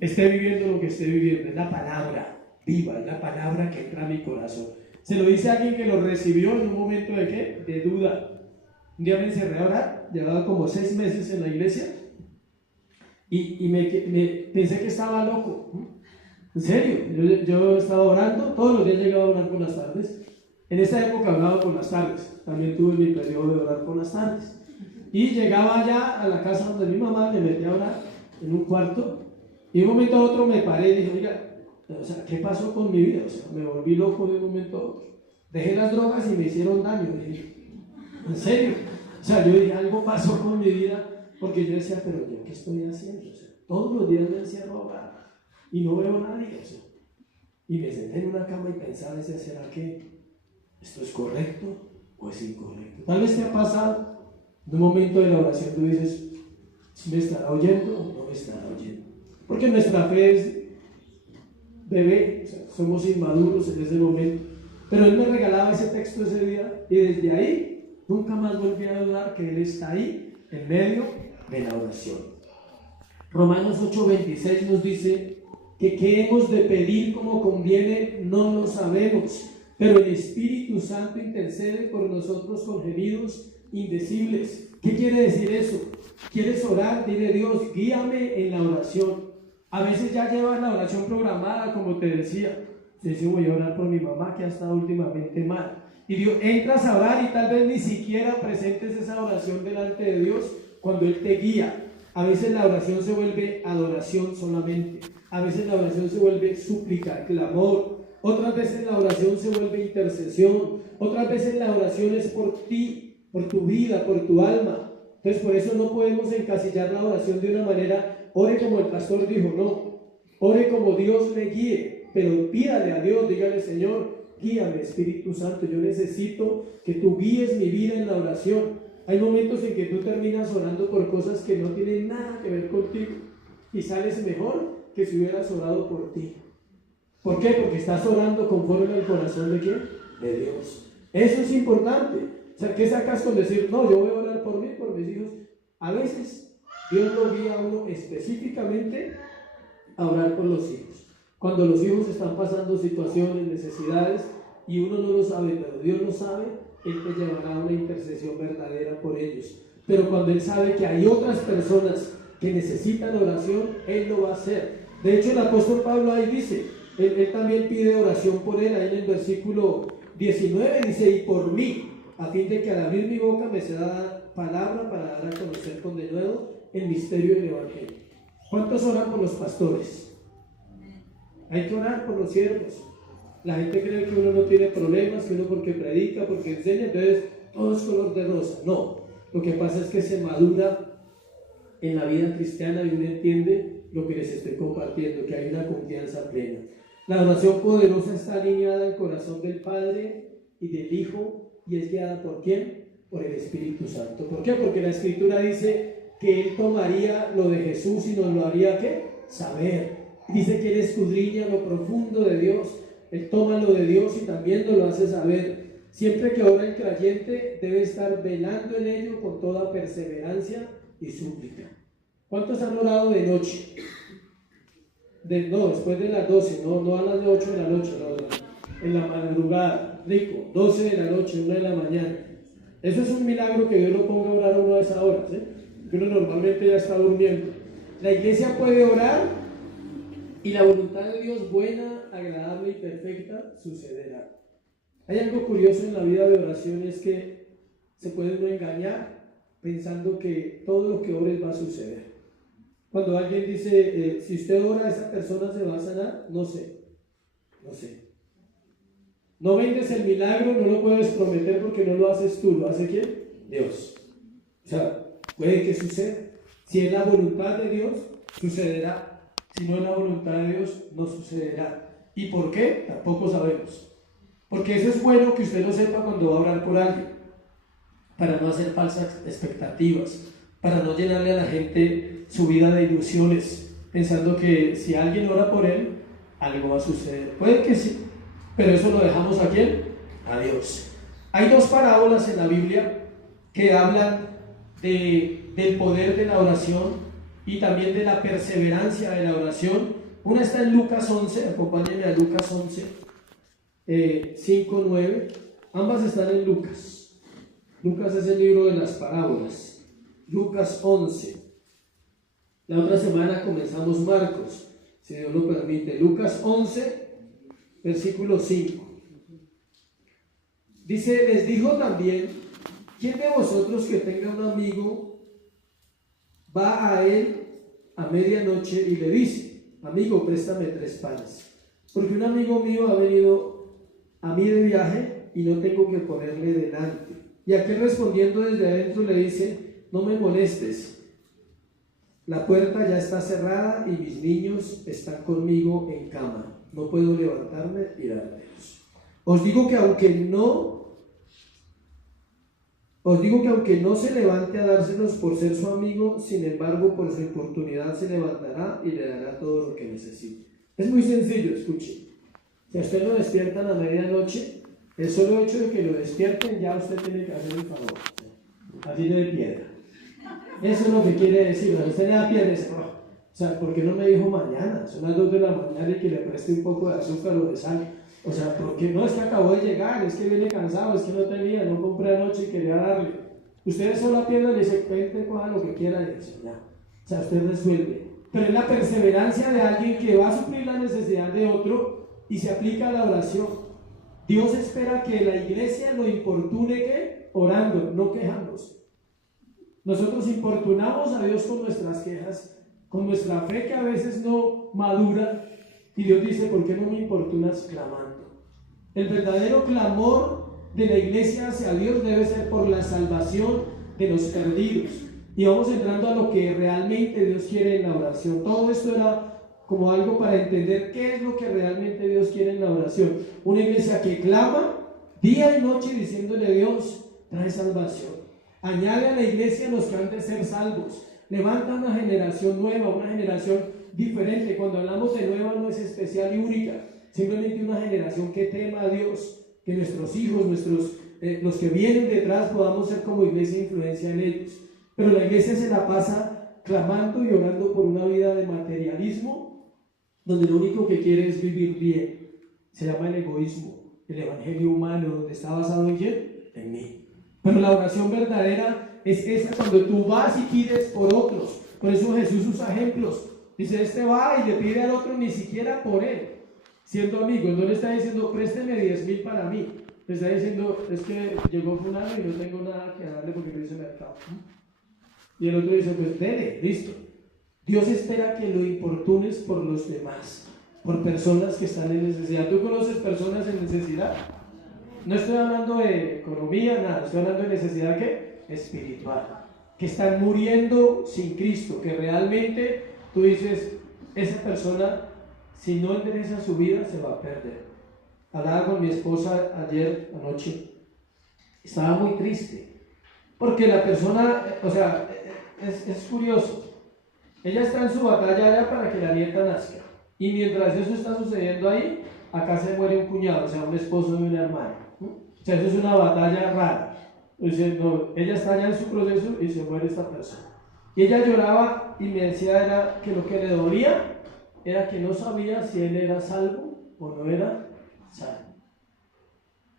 Esté viviendo lo que esté viviendo. Es la palabra viva, es la palabra que entra a mi corazón. Se lo dice a alguien que lo recibió en un momento de ¿qué? De duda. Un día me encerré a orar, llevaba como 6 meses en la iglesia y pensé que estaba loco. En serio, yo estaba orando, todos los días llegaba a orar por las tardes. En esa época hablaba por las tardes, también tuve mi periodo de orar por las tardes. Y llegaba allá a la casa donde mi mamá, me metí a orar en un cuarto y de un momento a otro me paré y dije, oiga, o sea, ¿qué pasó con mi vida? O sea, me volví loco de un momento a otro. Dejé las drogas y me hicieron daño. Dije, ¿en serio? O sea, yo dije, algo pasó con mi vida, porque yo decía, pero ¿yo qué estoy haciendo? O sea, todos los días me encierro a orar y no veo a nadie. O sea, y me senté en una cama y pensaba, decía, ¿será que esto es correcto o es incorrecto? Tal vez te ha pasado, en un momento de la oración tú dices, ¿si me estará oyendo o no me estará oyendo? Porque nuestra fe es bebé, o sea, somos inmaduros en ese momento. Pero él me regalaba ese texto ese día y desde ahí nunca más volví a dudar que él está ahí en medio de la oración. Romanos 8:26 nos dice que qué hemos de pedir como conviene no lo sabemos, pero el Espíritu Santo intercede por nosotros con gemidos indecibles. ¿Qué quiere decir eso? ¿Quieres orar? Dile, Dios, guíame en la oración. A veces ya llevas la oración programada, como te decía. Te decía, voy a orar por mi mamá que ha estado últimamente mal. Y Dios, entras a orar y tal vez ni siquiera presentes esa oración delante de Dios cuando Él te guía. A veces la oración se vuelve adoración solamente. A veces la oración se vuelve súplica, clamor. Otras veces la oración se vuelve intercesión. Otras veces la oración es por ti, por tu vida, por tu alma. Entonces por eso no podemos encasillar la oración de una manera, ore como el pastor dijo, no. Ore como Dios le guíe, pero pídale a Dios, dígale, Señor, guíame, Espíritu Santo, yo necesito que tú guíes mi vida en la oración. Hay momentos en que tú terminas orando por cosas que no tienen nada que ver contigo y sales mejor que si hubieras orado por ti. ¿Por qué? Porque estás orando conforme al corazón de ¿quién? De Dios. Eso es importante. O sea, ¿qué sacas con decir, no, yo voy a orar por mí, por mis hijos? A veces Dios lo guía a uno específicamente a orar por los hijos. Cuando los hijos están pasando situaciones, necesidades, y uno no lo sabe, pero Dios lo sabe, Él te llevará a una intercesión verdadera por ellos. Pero cuando Él sabe que hay otras personas que necesitan oración, Él lo va a hacer. De hecho, el apóstol Pablo ahí dice, él también pide oración por él, ahí en el versículo 19 dice, y por mí, a fin de que al abrir mi boca me sea palabra para dar a conocer con denuedo el misterio del Evangelio. ¿Cuántos oran por los pastores? Hay que orar por los siervos. La gente cree que uno no tiene problemas, que uno porque predica, porque enseña, entonces todo es color de rosa. No, lo que pasa es que se madura en la vida cristiana y uno entiende lo que les estoy compartiendo, que hay una confianza plena. La oración poderosa está alineada al corazón del Padre y del Hijo y es guiada ¿por quién? Por el Espíritu Santo. ¿Por qué? Porque la Escritura dice que Él tomaría lo de Jesús y nos lo haría ¿qué? Saber. Dice que Él escudriña lo profundo de Dios. Él toma lo de Dios y también nos lo hace saber. Siempre que ora el creyente debe estar velando en ello con toda perseverancia y súplica. ¿Cuántos han orado de noche? No, después de las 12, no a las 8 de la noche, no, en la madrugada, rico, 12 de la noche, 1 de la mañana. Eso es un milagro que Dios lo ponga a orar a uno a esa hora, ¿sí? Que uno normalmente ya está durmiendo. La iglesia puede orar y la voluntad de Dios buena, agradable y perfecta sucederá. Hay algo curioso en la vida de oración, es que se puede uno engañar pensando que todo lo que ores va a suceder. Cuando alguien dice, si usted ora, esa persona se va a sanar, no sé. No vendes el milagro, no lo puedes prometer porque no lo haces tú, ¿lo hace quién? Dios. O sea, puede que suceda. Si es la voluntad de Dios, sucederá. Si no es la voluntad de Dios, no sucederá. ¿Y por qué? Tampoco sabemos. Porque eso es bueno que usted lo sepa cuando va a orar por alguien, para no hacer falsas expectativas, para no llenarle a la gente su vida de ilusiones, pensando que si alguien ora por él, algo va a suceder. Puede que sí, pero eso lo dejamos a ¿quién? A Dios. Hay dos parábolas en la Biblia que hablan del poder de la oración y también de la perseverancia de la oración. Una está en Lucas 11, acompáñenme a Lucas 11, 5, 9. Ambas están en Lucas. Lucas es el libro de las parábolas. Lucas 11. La otra semana comenzamos Marcos, si Dios lo permite. Lucas 11, versículo 5. Dice, les dijo también, ¿quién de vosotros que tenga un amigo va a él a medianoche y le dice, amigo, préstame 3 panes? Porque un amigo mío ha venido a mí de viaje y no tengo que ponerle delante. Y aquel respondiendo desde adentro le dice, no me molestes, la puerta ya está cerrada y mis niños están conmigo en cama, no puedo levantarme y dármelos. Os digo que aunque no se levante a dárselos por ser su amigo, sin embargo por su importunidad se levantará y le dará todo lo que necesite. Es muy sencillo, escuche. Si a usted lo despiertan a medianoche, el solo hecho de que lo despierten ya usted tiene que hacer un favor. Así de piedra. Eso es lo que quiere decir. A usted le da piedra y dice, o sea, ¿por qué no me dijo mañana? Son las 2 de la mañana y que le preste un poco de azúcar o de sal. O sea, ¿por qué no? Es que acabó de llegar, es que viene cansado, es que no tenía, no compré anoche y quería darle. Usted solo la piedra le dice, vente, coja lo que quiera y dice, ya. O sea, usted resuelve. Pero es la perseverancia de alguien que va a suplir la necesidad de otro y se aplica a la oración. Dios espera que la iglesia lo importune, ¿qué? Orando, no quejándose. Nosotros importunamos a Dios con nuestras quejas, con nuestra fe que a veces no madura, y Dios dice, ¿por qué no me importunas clamando? El verdadero clamor de la iglesia hacia Dios debe ser por la salvación de los perdidos. Y vamos entrando a lo que realmente Dios quiere en la oración. Todo esto era como algo para entender qué es lo que realmente Dios quiere en la oración. Una iglesia que clama día y noche diciéndole a Dios, trae salvación. Añade a la iglesia los que han de ser salvos. Levanta una generación nueva, una generación diferente. Cuando hablamos de nueva no es especial y única, simplemente una generación que tema a Dios, que nuestros hijos, los que vienen detrás podamos ser como iglesia e influencia en ellos. Pero la iglesia se la pasa clamando y orando por una vida de materialismo, donde lo único que quiere es vivir bien. Se llama el egoísmo, el evangelio humano, donde está basado en ¿quién? En mí. Pero la oración verdadera es esa cuando tú vas y pides por otros. Por eso Jesús usa ejemplos. Dice, este va y le pide al otro ni siquiera por él, siendo amigo. No le está diciendo, présteme 10,000 para mí. Le está diciendo, es que llegó fulano y no tengo nada que darle porque no hice mercado. Y el otro dice, pues dele, listo. Dios espera que lo importunes por los demás, por personas que están en necesidad. ¿Tú conoces personas en necesidad? No estoy hablando de economía, nada, estoy hablando de necesidad ¿qué? Espiritual, que están muriendo sin Cristo, que realmente tú dices, esa persona si no endereza su vida, se va a perder. Hablaba con mi esposa ayer anoche, estaba muy triste, porque la persona, o sea, es curioso, ella está en su batalla allá para que la nieta nazca, y mientras eso está sucediendo ahí, acá se muere un cuñado, o sea, un esposo de una hermana. O sea, eso es una batalla rara. Entonces, no, ella está allá en su proceso y se muere esta persona. Y ella lloraba y me decía era que lo que le dolía era que no sabía si él era salvo o no era salvo.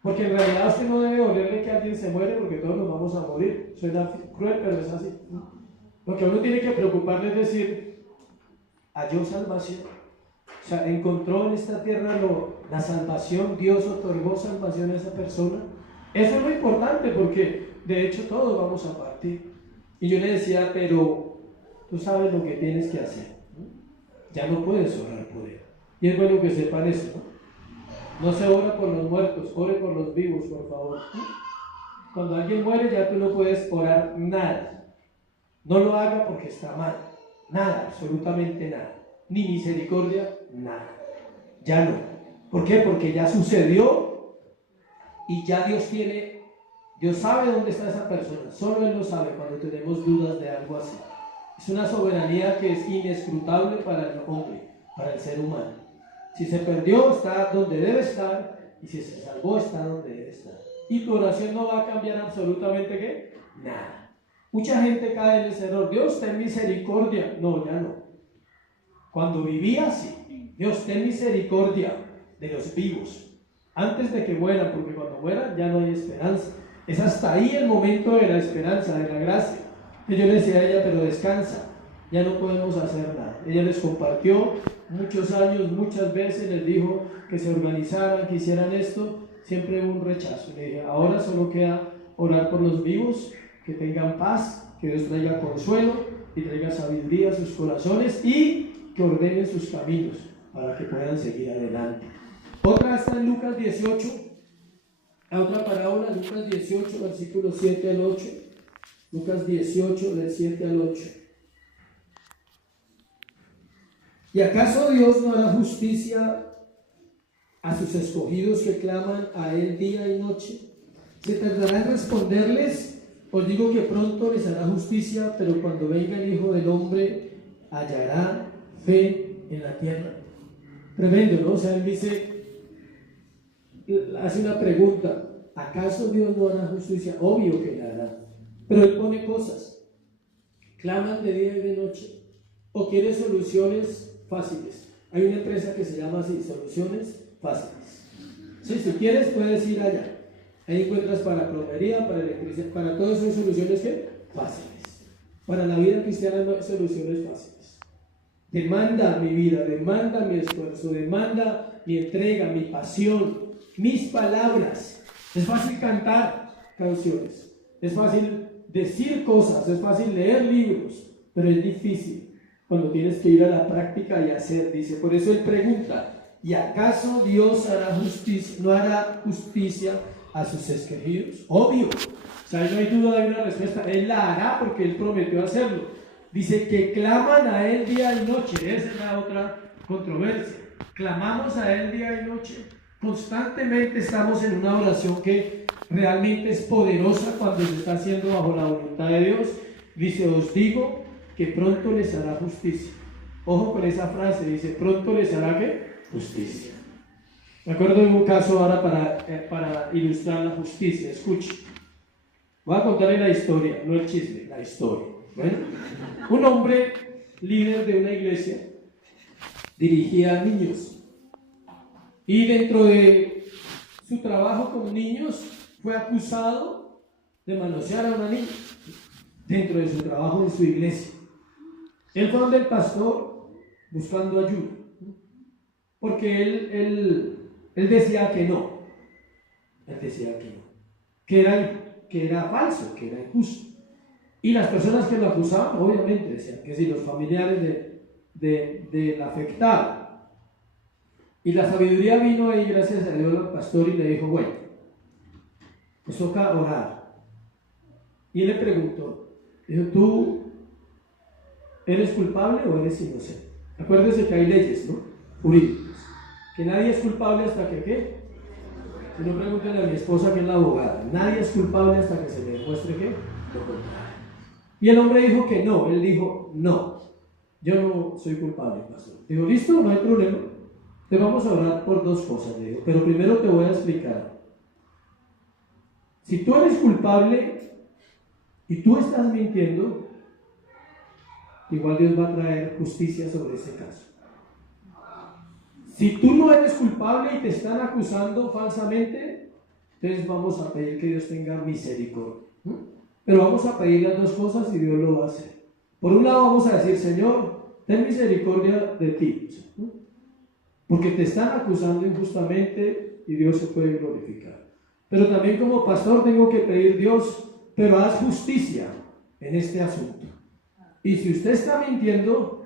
Porque en realidad usted no debe dolerle que alguien se muere, porque todos nos vamos a morir. Suena cruel, pero es así. Lo que uno tiene que preocuparle es decir, halló salvación. O sea, encontró en esta tierra la salvación, Dios otorgó salvación a esa persona. Eso es lo importante, porque de hecho todos vamos a partir. Y yo le decía, pero tú sabes lo que tienes que hacer, ¿no? Ya no puedes orar por él. Y es bueno que sepan eso, ¿no? No se ora por los muertos, ore por los vivos, por favor. Cuando alguien muere ya tú no puedes orar nada. No lo haga porque está mal. Nada, absolutamente nada. Ni misericordia, nada. Ya no. ¿Por qué? Porque ya sucedió y ya Dios sabe dónde está esa persona. Solo Él lo sabe cuando tenemos dudas de algo así. Es una soberanía que es inescrutable para el hombre, para el ser humano. Si se perdió, está donde debe estar, y si se salvó, está donde debe estar. Y tu oración no va a cambiar absolutamente ¿qué? Nada. Mucha gente cae en ese error. Dios, ten misericordia. No, ya no. Cuando vivía así, Dios, ten misericordia de los vivos, antes de que mueran, porque cuando mueran ya no hay esperanza. Es hasta ahí el momento de la esperanza, de la gracia. Y yo le decía a ella, pero descansa, ya no podemos hacer nada. Ella les compartió muchos años, muchas veces les dijo que se organizaran, que hicieran esto, siempre hubo un rechazo. Le dije, ahora solo queda orar por los vivos, que tengan paz, que Dios traiga consuelo y traiga sabiduría a sus corazones y que ordenen sus caminos para que puedan seguir adelante. Otra está en Lucas 18, la otra parábola, Lucas 18, versículos 7 al 8. Lucas 18, del 7 al 8. ¿Y acaso Dios no hará justicia a sus escogidos que claman a Él día y noche? ¿Se tardará en responderles? Os digo que pronto les hará justicia, pero cuando venga el Hijo del Hombre, hallará fe en la tierra. Tremendo, ¿no? O sea, él hace una pregunta: ¿acaso Dios no hará justicia? Obvio que la hará, pero él pone cosas. Claman de día y de noche, o quiere soluciones fáciles. Hay una empresa que se llama así, Soluciones Fáciles. Sí, si quieres puedes ir allá. Ahí encuentras para plomería, para electricidad, para todo eso hay soluciones ¿qué? Fáciles. Para la vida cristiana no hay soluciones fáciles. Demanda mi vida, demanda mi esfuerzo, demanda mi entrega, mi pasión, mis palabras. Es fácil cantar canciones, es fácil decir cosas, es fácil leer libros, pero es difícil cuando tienes que ir a la práctica y hacer. Dice, por eso él pregunta, ¿y acaso Dios hará justicia, no hará justicia a sus escogidos? Obvio, o sea, no hay duda de una respuesta. Él la hará porque él prometió hacerlo. Dice que claman a Él día y noche. Esa es la otra controversia. Clamamos a Él día y noche. Constantemente estamos en una oración que realmente es poderosa cuando se está haciendo bajo la voluntad de Dios. Dice, os digo que pronto les hará justicia. Ojo con esa frase, dice, pronto les hará ¿qué? Justicia. Me acuerdo de un caso ahora para ilustrar la justicia. Escuche. Voy a contarle la historia, no el chisme, la historia. Bueno, un hombre líder de una iglesia dirigía a niños y dentro de su trabajo con niños fue acusado de manosear a una niña dentro de su trabajo en su iglesia. Él fue donde el pastor buscando ayuda porque él decía que no, que era falso, que era injusto. Y las personas que lo acusaban, obviamente, decían que sí, los familiares del afectado. Y la sabiduría vino ahí, gracias a Dios, al pastor y le dijo, bueno, pues toca orar. Y él le preguntó, dijo, ¿tú eres culpable o eres inocente? Acuérdese que hay leyes, ¿no? jurídicos. Que nadie es culpable hasta que ¿qué? Si no, pregúntenle a mi esposa que es la abogada. Nadie es culpable hasta que se le demuestre ¿qué? Lo contrario. Y el hombre dijo que no. Él dijo, no, yo no soy culpable, pastor. Digo, listo, no hay problema. Te vamos a orar por dos cosas, le digo. Pero primero te voy a explicar. Si tú eres culpable y tú estás mintiendo, igual Dios va a traer justicia sobre ese caso. Si tú no eres culpable y te están acusando falsamente, entonces vamos a pedir que Dios tenga misericordia. Pero vamos a pedir las dos cosas y Dios lo va a hacer. Por un lado vamos a decir, Señor, ten misericordia de ti, porque te están acusando injustamente y Dios se puede glorificar. Pero también como pastor tengo que pedir, Dios, pero haz justicia en este asunto. Y si usted está mintiendo,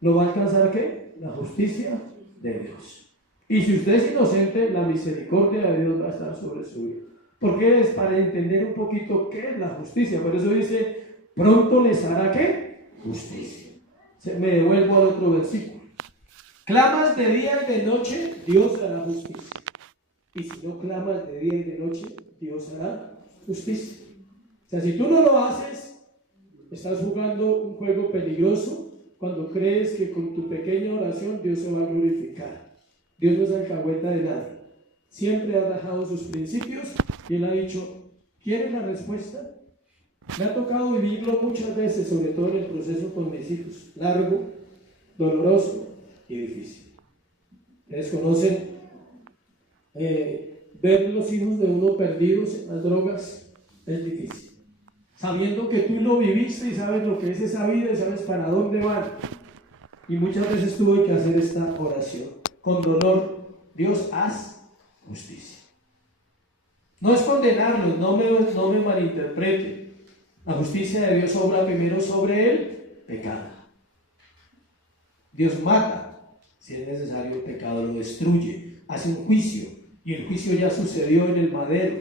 ¿no va a alcanzar qué? La justicia de Dios. Y si usted es inocente, la misericordia de Dios va a estar sobre su vida. Porque es para entender un poquito qué es la justicia. Por eso dice, pronto les hará ¿qué? Justicia. Me devuelvo al otro versículo. Clamas de día y de noche, Dios hará justicia. Y si no clamas de día y de noche, Dios hará justicia. O sea, si tú no lo haces, estás jugando un juego peligroso cuando crees que con tu pequeña oración Dios se va a glorificar. Dios no es alcahueta de nadie. Siempre ha dejado sus principios y Él ha dicho, ¿quieres la respuesta? Me ha tocado vivirlo muchas veces, sobre todo en el proceso con mis hijos. Largo, doloroso y difícil. Ustedes conocen ver los hijos de uno perdidos en las drogas es difícil. Sabiendo que tú lo viviste y sabes lo que es esa vida y sabes para dónde van. Y muchas veces tuve que hacer esta oración con dolor. Dios, haz justicia. No es condenarlos, no me malinterprete. La justicia de Dios obra primero sobre el pecado. Dios mata, si es necesario el pecado, lo destruye, hace un juicio, y el juicio ya sucedió en el madero,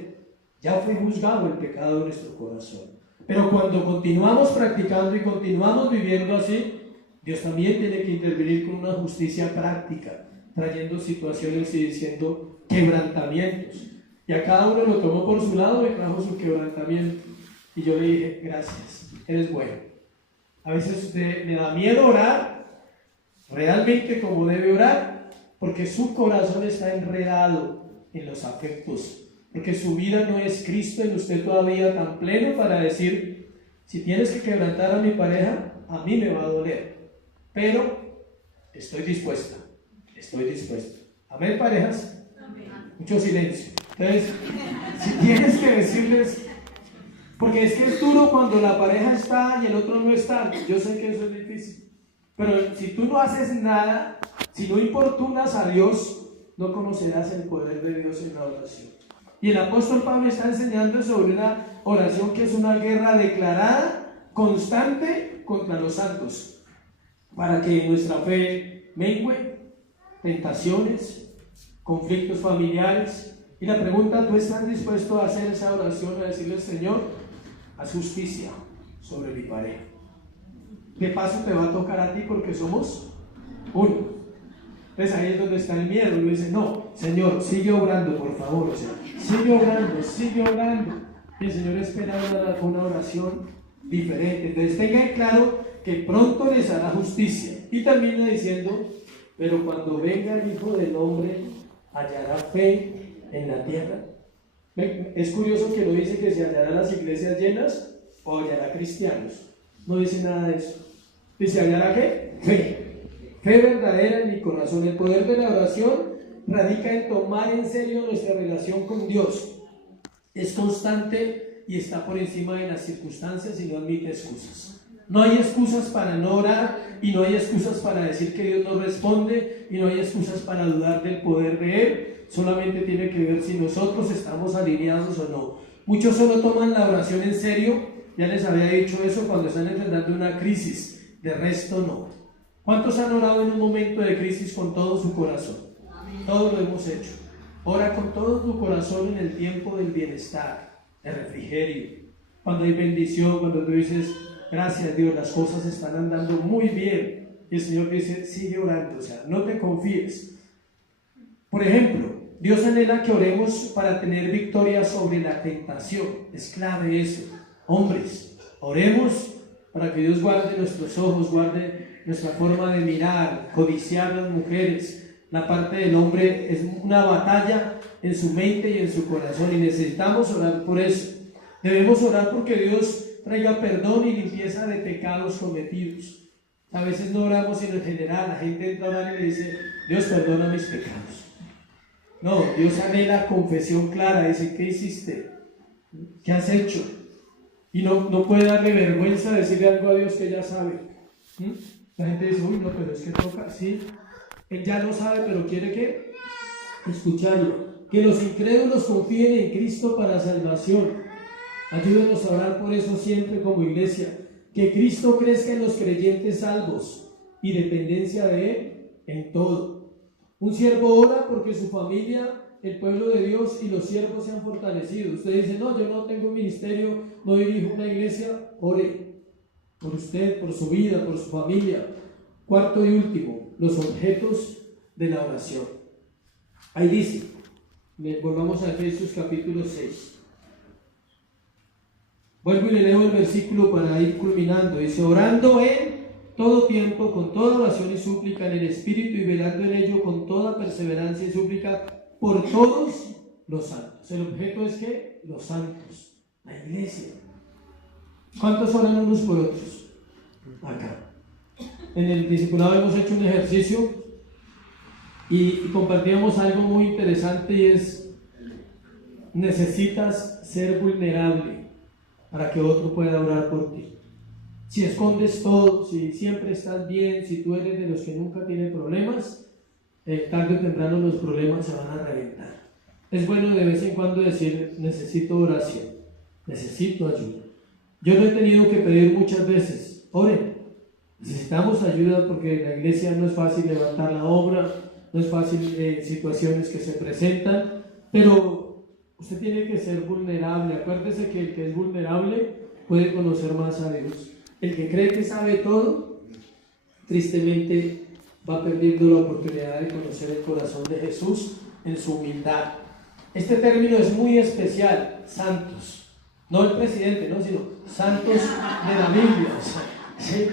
ya fue juzgado el pecado en nuestro corazón. Pero cuando continuamos practicando y continuamos viviendo así, Dios también tiene que intervenir con una justicia práctica, trayendo situaciones y diciendo quebrantamientos. Y a cada uno lo tomó por su lado y trajo su quebrantamiento. Y yo le dije, gracias, eres bueno. A veces usted le da miedo orar, realmente como debe orar, porque su corazón está enredado en los afectos, porque su vida no es Cristo en usted todavía tan pleno para decir, si tienes que quebrantar a mi pareja, a mí me va a doler, pero estoy dispuesta. Amén, parejas. Amén. Mucho silencio. Entonces, si tienes que decirles, porque es que es duro cuando la pareja está y el otro no está, yo sé que eso es difícil, pero si tú no haces nada, si no importunas a Dios, no conocerás el poder de Dios en la oración. Y el apóstol Pablo está enseñando sobre una oración que es una guerra declarada, constante contra los santos, para que nuestra fe mengue, tentaciones, conflictos familiares. Y la pregunta, ¿tú estás dispuesto a hacer esa oración, a decirle, Señor, haz justicia sobre mi pareja? ¿Qué paso te va a tocar a ti? Porque somos uno. Entonces ahí es donde está el miedo. Uno dice, no, Señor, sigue obrando, por favor. O sea, sigue obrando. Y el Señor espera una oración diferente. Entonces tengan claro que pronto les hará justicia. Y termina diciendo, pero cuando venga el Hijo del Hombre, hallará fe en la tierra. Es curioso que no dice que se hallarán las iglesias llenas o hallará cristianos. No dice nada de eso. Dice, ¿hallará qué? Fe. Fe verdadera en mi corazón. El poder de la oración radica en tomar en serio nuestra relación con Dios. Es constante y está por encima de las circunstancias y no admite excusas. No hay excusas para no orar y no hay excusas para decir que Dios no responde y no hay excusas para dudar del poder de Él. Solamente tiene que ver si nosotros estamos alineados o no. Muchos solo toman la oración en serio, ya les había dicho eso, cuando están enfrentando una crisis, de resto no. ¿Cuántos han orado en un momento de crisis con todo su corazón? Todos lo hemos hecho. Ora con todo tu corazón en el tiempo del bienestar, de refrigerio, cuando hay bendición, cuando tú dices, gracias Dios, las cosas están andando muy bien. Y el Señor dice, sigue orando, o sea, no te confíes. Por ejemplo, Dios anhela que oremos para tener victoria sobre la tentación. Es clave eso. Hombres, oremos para que Dios guarde nuestros ojos, guarde nuestra forma de mirar, codiciar a las mujeres. La parte del hombre es una batalla en su mente y en su corazón y necesitamos orar por eso. Debemos orar porque Dios traiga perdón y limpieza de pecados cometidos. A veces no oramos sino en general, la gente entra a orar y le dice, Dios perdona mis pecados. No, Dios anhela confesión clara, dice, ¿qué hiciste? ¿Qué has hecho? Y no puede darle vergüenza decirle algo a Dios que ya sabe. La gente dice, uy, no, pero es que toca, sí. Él ya lo sabe, pero quiere que escucharlo. Que los incrédulos confíen en Cristo para salvación. Ayúdenos a orar por eso siempre como iglesia. Que Cristo crezca en los creyentes salvos y dependencia de Él en todo. Un siervo ora porque su familia, el pueblo de Dios y los siervos sean fortalecidos. Usted dice, no, yo no tengo un ministerio, no dirijo una iglesia. Ore por usted, por su vida, por su familia. Cuarto y último, los objetos de la oración. Ahí dice, volvamos a Efesios capítulo 6. Vuelvo y le leo el versículo para ir culminando. Dice, orando en todo tiempo, con toda oración y súplica en el Espíritu y velando en ello con toda perseverancia y súplica por todos los santos. El objeto es que los santos, la iglesia. ¿Cuántos oran unos por otros? Acá. En el discipulado hemos hecho un ejercicio y compartíamos algo muy interesante y es, necesitas ser vulnerable para que otro pueda orar por ti. Si escondes todo, si siempre estás bien, si tú eres de los que nunca tienen problemas, tarde o temprano los problemas se van a reventar. Es bueno de vez en cuando decir, necesito oración, necesito ayuda. Yo lo he tenido que pedir muchas veces, oren, necesitamos ayuda porque la iglesia no es fácil levantar la obra, no es fácil situaciones que se presentan, pero usted tiene que ser vulnerable. Acuérdese que el que es vulnerable puede conocer más a Dios. El que cree que sabe todo, tristemente va perdiendo la oportunidad de conocer el corazón de Jesús en su humildad. Este término es muy especial, santos. No el presidente, ¿no? Sino santos de la Biblia. ¿Sí?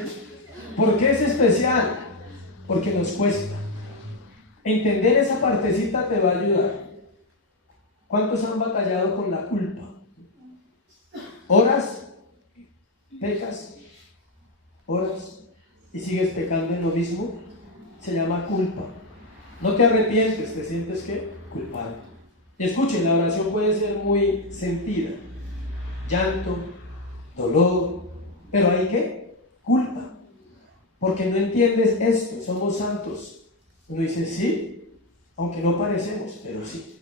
¿Por qué es especial? Porque nos cuesta. Entender esa partecita te va a ayudar. ¿Cuántos han batallado con la culpa? ¿Oras? ¿Pecas? ¿Oras? ¿Y sigues pecando en lo mismo? Se llama culpa. No te arrepientes, te sientes ¿qué? Culpable. Y escuchen, la oración puede ser muy sentida. Llanto, dolor, pero ¿hay qué? Culpa. Porque no entiendes esto, somos santos. Uno dice, sí, aunque no parecemos, pero sí.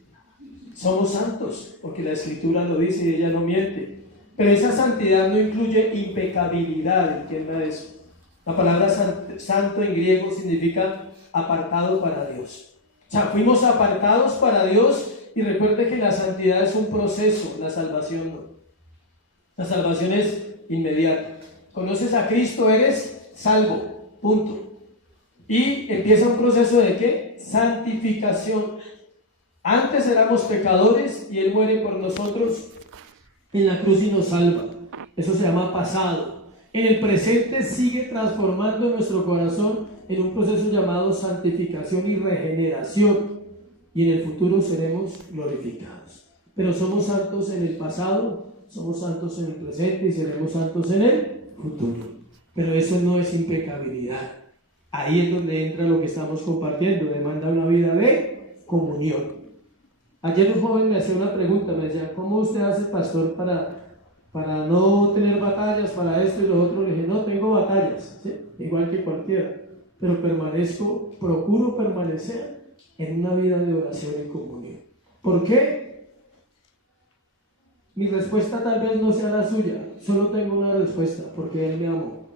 Somos santos, porque la Escritura lo dice y ella no miente. Pero esa santidad no incluye impecabilidad, entienda eso. La palabra santo en griego significa apartado para Dios. O sea, fuimos apartados para Dios y recuerde que la santidad es un proceso, la salvación no. La salvación es inmediata. Conoces a Cristo, eres salvo, punto. Y empieza un proceso de ¿qué? Santificación. Antes éramos pecadores y Él muere por nosotros en la cruz y nos salva. Eso se llama pasado. En el presente sigue transformando nuestro corazón en un proceso llamado santificación y regeneración. Y en el futuro seremos glorificados. Pero somos santos en el pasado, somos santos en el presente y seremos santos en el futuro. Pero eso no es impecabilidad. Ahí es donde entra lo que estamos compartiendo. Demanda una vida de comunión. Ayer un joven me hacía una pregunta, me decía, ¿cómo usted hace, pastor, para no tener batallas, para esto y lo otro? Le dije, no, tengo batallas, ¿sí? Igual que cualquiera, pero procuro permanecer en una vida de oración y comunión. ¿Por qué? Mi respuesta tal vez no sea la suya, solo tengo una respuesta, porque Él me amó.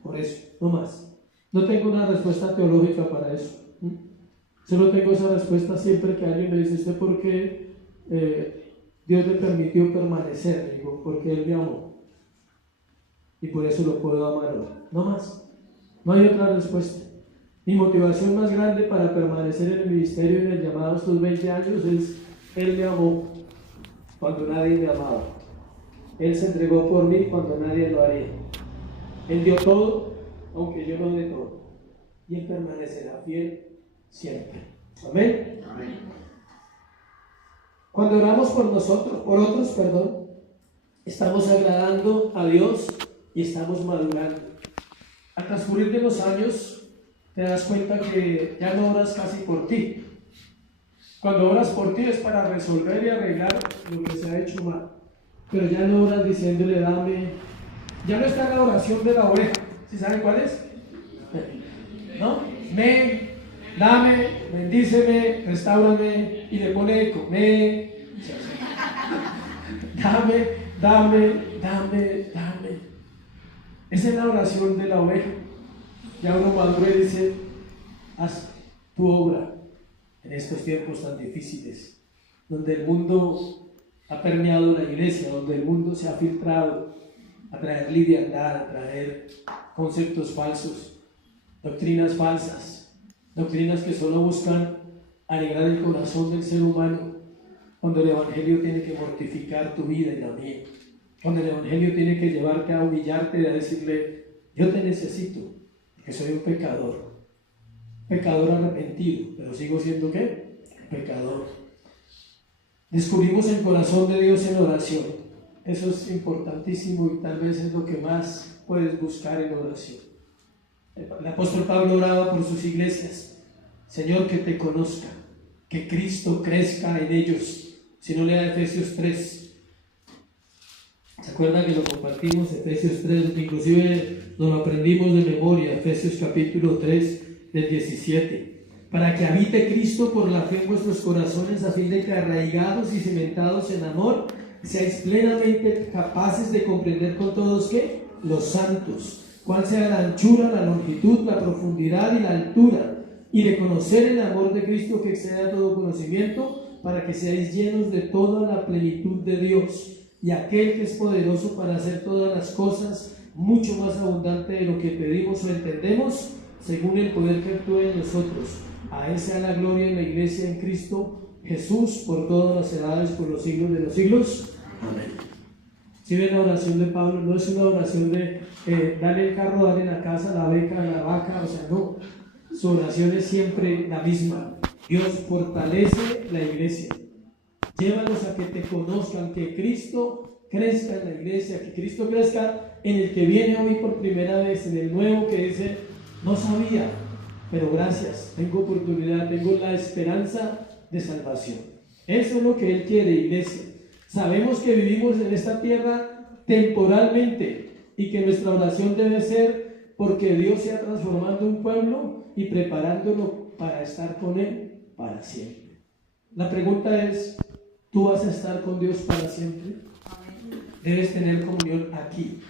Por eso, no más. No tengo una respuesta teológica para eso. Solo tengo esa respuesta siempre que alguien me dice, ¿usted por qué Dios le permitió permanecer? Digo, porque Él me amó. Y por eso lo puedo amar hoy. No más. No hay otra respuesta. Mi motivación más grande para permanecer en el ministerio y en el llamado estos 20 años es: Él me amó cuando nadie me amaba. Él se entregó por mí cuando nadie lo haría. Él dio todo, aunque yo no dé todo. Y Él permanecerá fiel siempre. Amén. Amén. Cuando oramos por otros, estamos agradando a Dios y estamos madurando. Al transcurrir de los años, te das cuenta que ya no oras casi por ti. Cuando oras por ti es para resolver y arreglar lo que se ha hecho mal. Pero ya no oras diciéndole dame. Ya no está la oración de la oveja. ¿Sí saben cuál es? ¿No? Dame, bendíceme, restáurame, y le pone eco. Dame. Esa es la oración de la oveja. Ya uno madura y dice: haz tu obra en estos tiempos tan difíciles, donde el mundo ha permeado la iglesia, donde el mundo se ha filtrado a traer liviandad, a traer conceptos falsos, doctrinas falsas, doctrinas que solo buscan alegrar el corazón del ser humano, cuando el Evangelio tiene que mortificar tu vida y la mía, cuando el Evangelio tiene que llevarte a humillarte y a decirle: yo te necesito, porque soy un pecador arrepentido, pero sigo siendo ¿qué? Pecador. Descubrimos el corazón de Dios en oración. Eso es importantísimo y tal vez es lo que más puedes buscar en oración. El apóstol Pablo oraba por sus iglesias: Señor, que te conozcan, que Cristo crezca en ellos. Si no, lea Efesios 3. ¿Se acuerdan que lo compartimos? Efesios 3, inclusive nos lo aprendimos de memoria. Efesios capítulo 3 del 17. Para que habite Cristo por la fe en vuestros corazones, a fin de que, arraigados y cimentados en amor, seáis plenamente capaces de comprender con todos ¿qué? Los santos, cuál sea la anchura, la longitud, la profundidad y la altura, y de conocer el amor de Cristo que excede a todo conocimiento, para que seáis llenos de toda la plenitud de Dios. Y aquel que es poderoso para hacer todas las cosas mucho más abundante de lo que pedimos o entendemos, según el poder que actúa en nosotros. A Él sea la gloria en la iglesia en Cristo Jesús por todas las edades, por los siglos de los siglos. Amén. Si ven la oración de Pablo, no es una oración de dale el carro, dale la casa, la beca, la vaca, o sea, no. Su oración es siempre la misma: Dios, fortalece la iglesia, llévalos a que te conozcan, que Cristo crezca en la iglesia, que Cristo crezca en el que viene hoy por primera vez, en el nuevo que dice: no sabía, pero gracias, tengo oportunidad, tengo la esperanza de salvación. Eso es lo que Él quiere, iglesia. Sabemos que vivimos en esta tierra temporalmente y que nuestra oración debe ser porque Dios sea transformando un pueblo y preparándolo para estar con Él para siempre. La pregunta es: ¿tú vas a estar con Dios para siempre? Debes tener comunión aquí.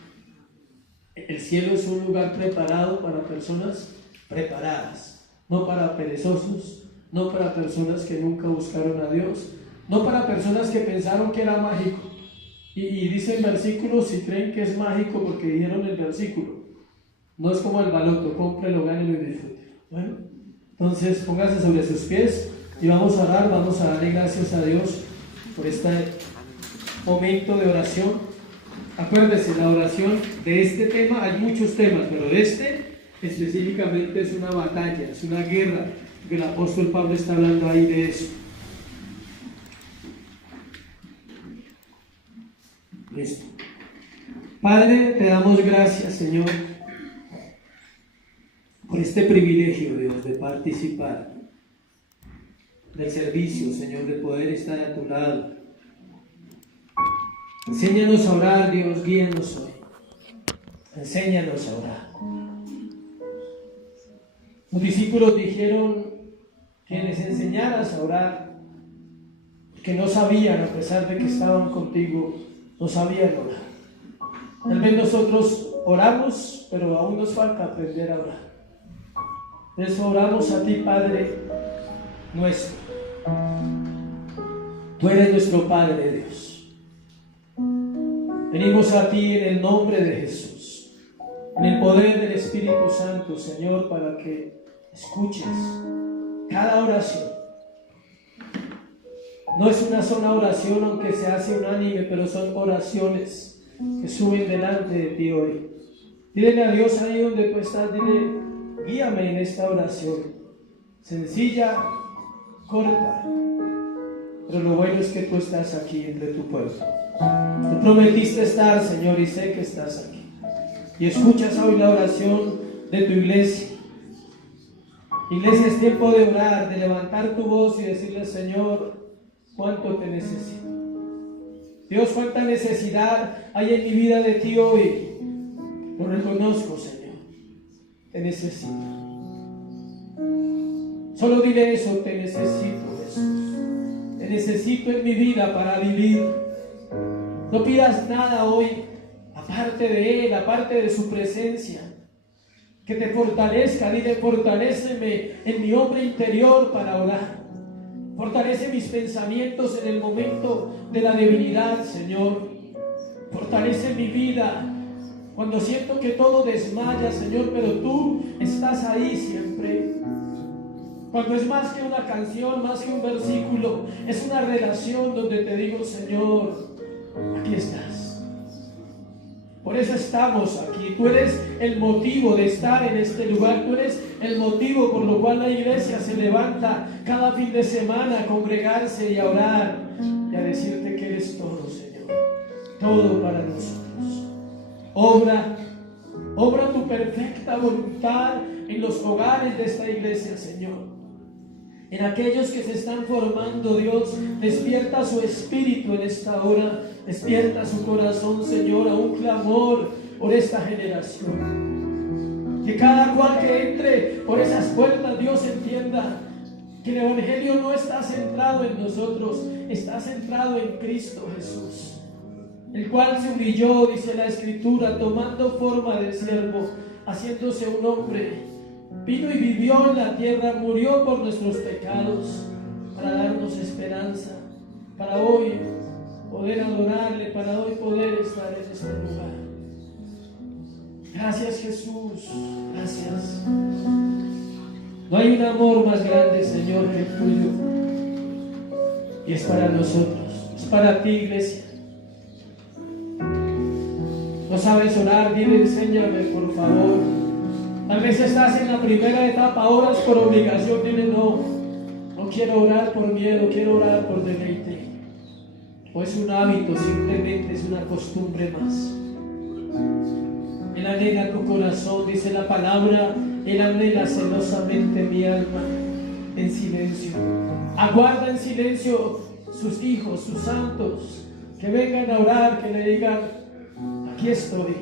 El cielo es un lugar preparado para personas preparadas, no para perezosos, no para personas que nunca buscaron a Dios, no para personas que pensaron que era mágico. Y dicen versículos y creen que es mágico porque dijeron el versículo. No es como el baloto: cómprelo, gánelo y disfrute. Bueno, entonces póngase sobre sus pies y vamos a orar, vamos a darle gracias a Dios por este momento de oración. Acuérdese, la oración de este tema, hay muchos temas, pero de este específicamente es una batalla, es una guerra, que el apóstol Pablo está hablando ahí de eso. Listo. Padre, te damos gracias, Señor, por este privilegio, Dios, de participar del servicio, Señor, de poder estar a tu lado. Enséñanos a orar, Dios, guíanos hoy. Enséñanos a orar. Los discípulos dijeron que les enseñaras a orar, que no sabían, a pesar de que estaban contigo, no sabían orar. Tal vez nosotros oramos, pero aún nos falta aprender a orar. Por eso oramos a ti, Padre nuestro. Tú eres nuestro Padre, Dios. Venimos a ti en el nombre de Jesús. en el poder del Espíritu Santo, Señor, para que escuches cada oración. No es una sola oración, aunque se hace unánime, pero son oraciones que suben delante de ti hoy. Dile a Dios ahí donde tú estás, dile, guíame en esta oración. Sencilla, corta, pero lo bueno es que tú estás aquí entre tu pueblo. Tú prometiste estar, Señor, y sé que estás aquí. Y escuchas hoy la oración de tu iglesia. Iglesia, es tiempo de orar, de levantar tu voz y decirle, Señor, cuánto te necesito. Dios, cuánta necesidad hay en mi vida de ti hoy. Lo reconozco, Señor. Te necesito. Solo dile eso, te necesito, Jesús. Te necesito en mi vida para vivir. No pidas nada hoy aparte de Él, aparte de su presencia. Que te fortalezca, dile, fortaléceme en mi hombre interior para orar. Fortalece mis pensamientos en el momento de la debilidad, Señor. Fortalece mi vida cuando siento que todo desmaya, Señor, pero tú estás ahí siempre. Cuando es más que una canción, más que un versículo, es una relación donde te digo, Señor, aquí estás. Por eso estamos aquí. Tú eres el motivo de estar en este lugar. Tú eres el motivo por lo cual la iglesia se levanta cada fin de semana a congregarse y a orar y a decirte que eres todo, Señor. Todo para nosotros. Obra tu perfecta voluntad en los hogares de esta iglesia, Señor. En aquellos que se están formando, Dios, despierta su espíritu en esta hora, despierta su corazón, Señor, a un clamor por esta generación. Que cada cual que entre por esas puertas, Dios, entienda que el Evangelio no está centrado en nosotros, está centrado en Cristo Jesús, el cual se humilló, dice la Escritura, tomando forma de siervo, haciéndose un hombre. Vino y vivió en la tierra, murió por nuestros pecados, para darnos esperanza, para hoy poder adorarle, para hoy poder estar en este lugar. Gracias, Jesús, gracias. No hay un amor más grande, Señor, que el tuyo. Y es para nosotros, es para ti, iglesia. No sabes orar, dile, enséñame, por favor. Tal vez estás en la primera etapa, oras por obligación, dile, no quiero orar por miedo, quiero orar por deleite. O es un hábito, simplemente es una costumbre más. Él anhela tu corazón, dice la palabra, Él anhela celosamente mi alma en silencio. Aguarda en silencio sus hijos, sus santos, que vengan a orar, que le digan, aquí estoy.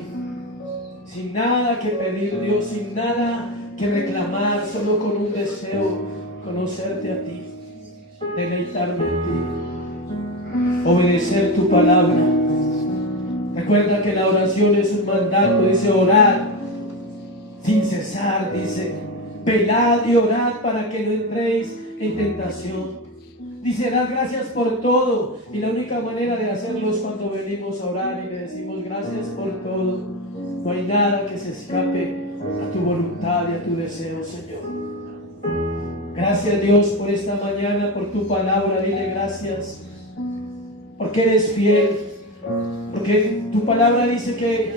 Sin nada que pedir, Dios, sin nada que reclamar, solo con un deseo, conocerte a ti, deleitarme en ti, obedecer tu palabra. Recuerda que la oración es un mandato, dice orar sin cesar, dice velad y orad para que no entréis en tentación. Dice, dad gracias por todo, y la única manera de hacerlo es cuando venimos a orar y le decimos gracias por todo. No hay nada que se escape a tu voluntad y a tu deseo, Señor. Gracias, Dios, por esta mañana, por tu palabra. Dile gracias, porque eres fiel, porque tu palabra dice que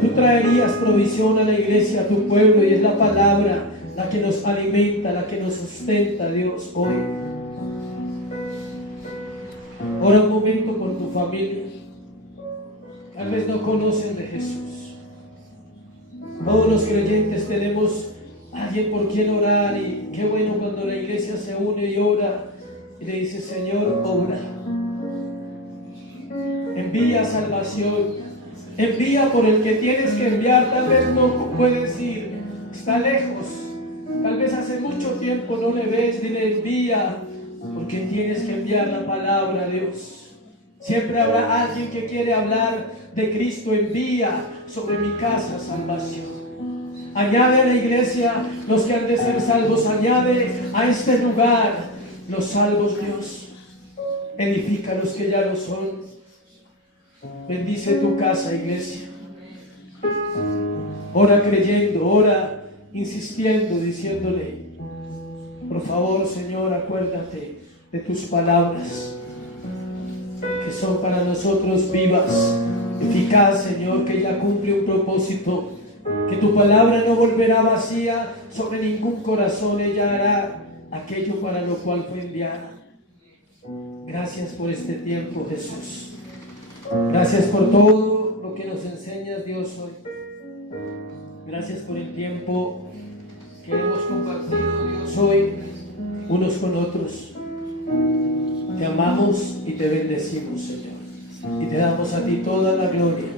tú traerías provisión a la iglesia, a tu pueblo, y es la palabra la que nos alimenta, la que nos sustenta, Dios, hoy. Ora un momento por tu familia. Tal vez no conocen de Jesús. Todos los creyentes tenemos a alguien por quien orar, y qué bueno cuando la iglesia se une y ora y le dice, Señor, obra. Envía salvación. Envía por el que tienes que enviar. Tal vez no puedes ir, está lejos. Tal vez hace mucho tiempo no le ves, dile envía, porque tienes que enviar la palabra, Dios. Siempre habrá alguien que quiere hablar de Cristo. Envía sobre mi casa salvación. Añade a la iglesia los que han de ser salvos. Añade a este lugar los salvos, Dios. Edifica a los que ya lo son. Bendice tu casa, iglesia. Ora creyendo, ora insistiendo, diciéndole: por favor, Señor, acuérdate de tus palabras, que son para nosotros vivas, eficaz, Señor, que ella cumple un propósito, que tu palabra no volverá vacía sobre ningún corazón, ella hará aquello para lo cual fue enviada. Gracias por este tiempo, Jesús. Gracias por todo lo que nos enseñas, Dios, hoy. Gracias por el tiempo que hemos compartido, Dios, hoy, unos con otros. Te amamos y te bendecimos, Señor. Y te damos a ti toda la gloria,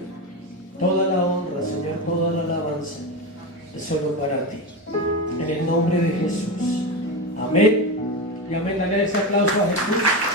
toda la honra, Señor, toda la alabanza. Es solo para ti. En el nombre de Jesús. Amén. Y amén. Dale ese aplauso a Jesús.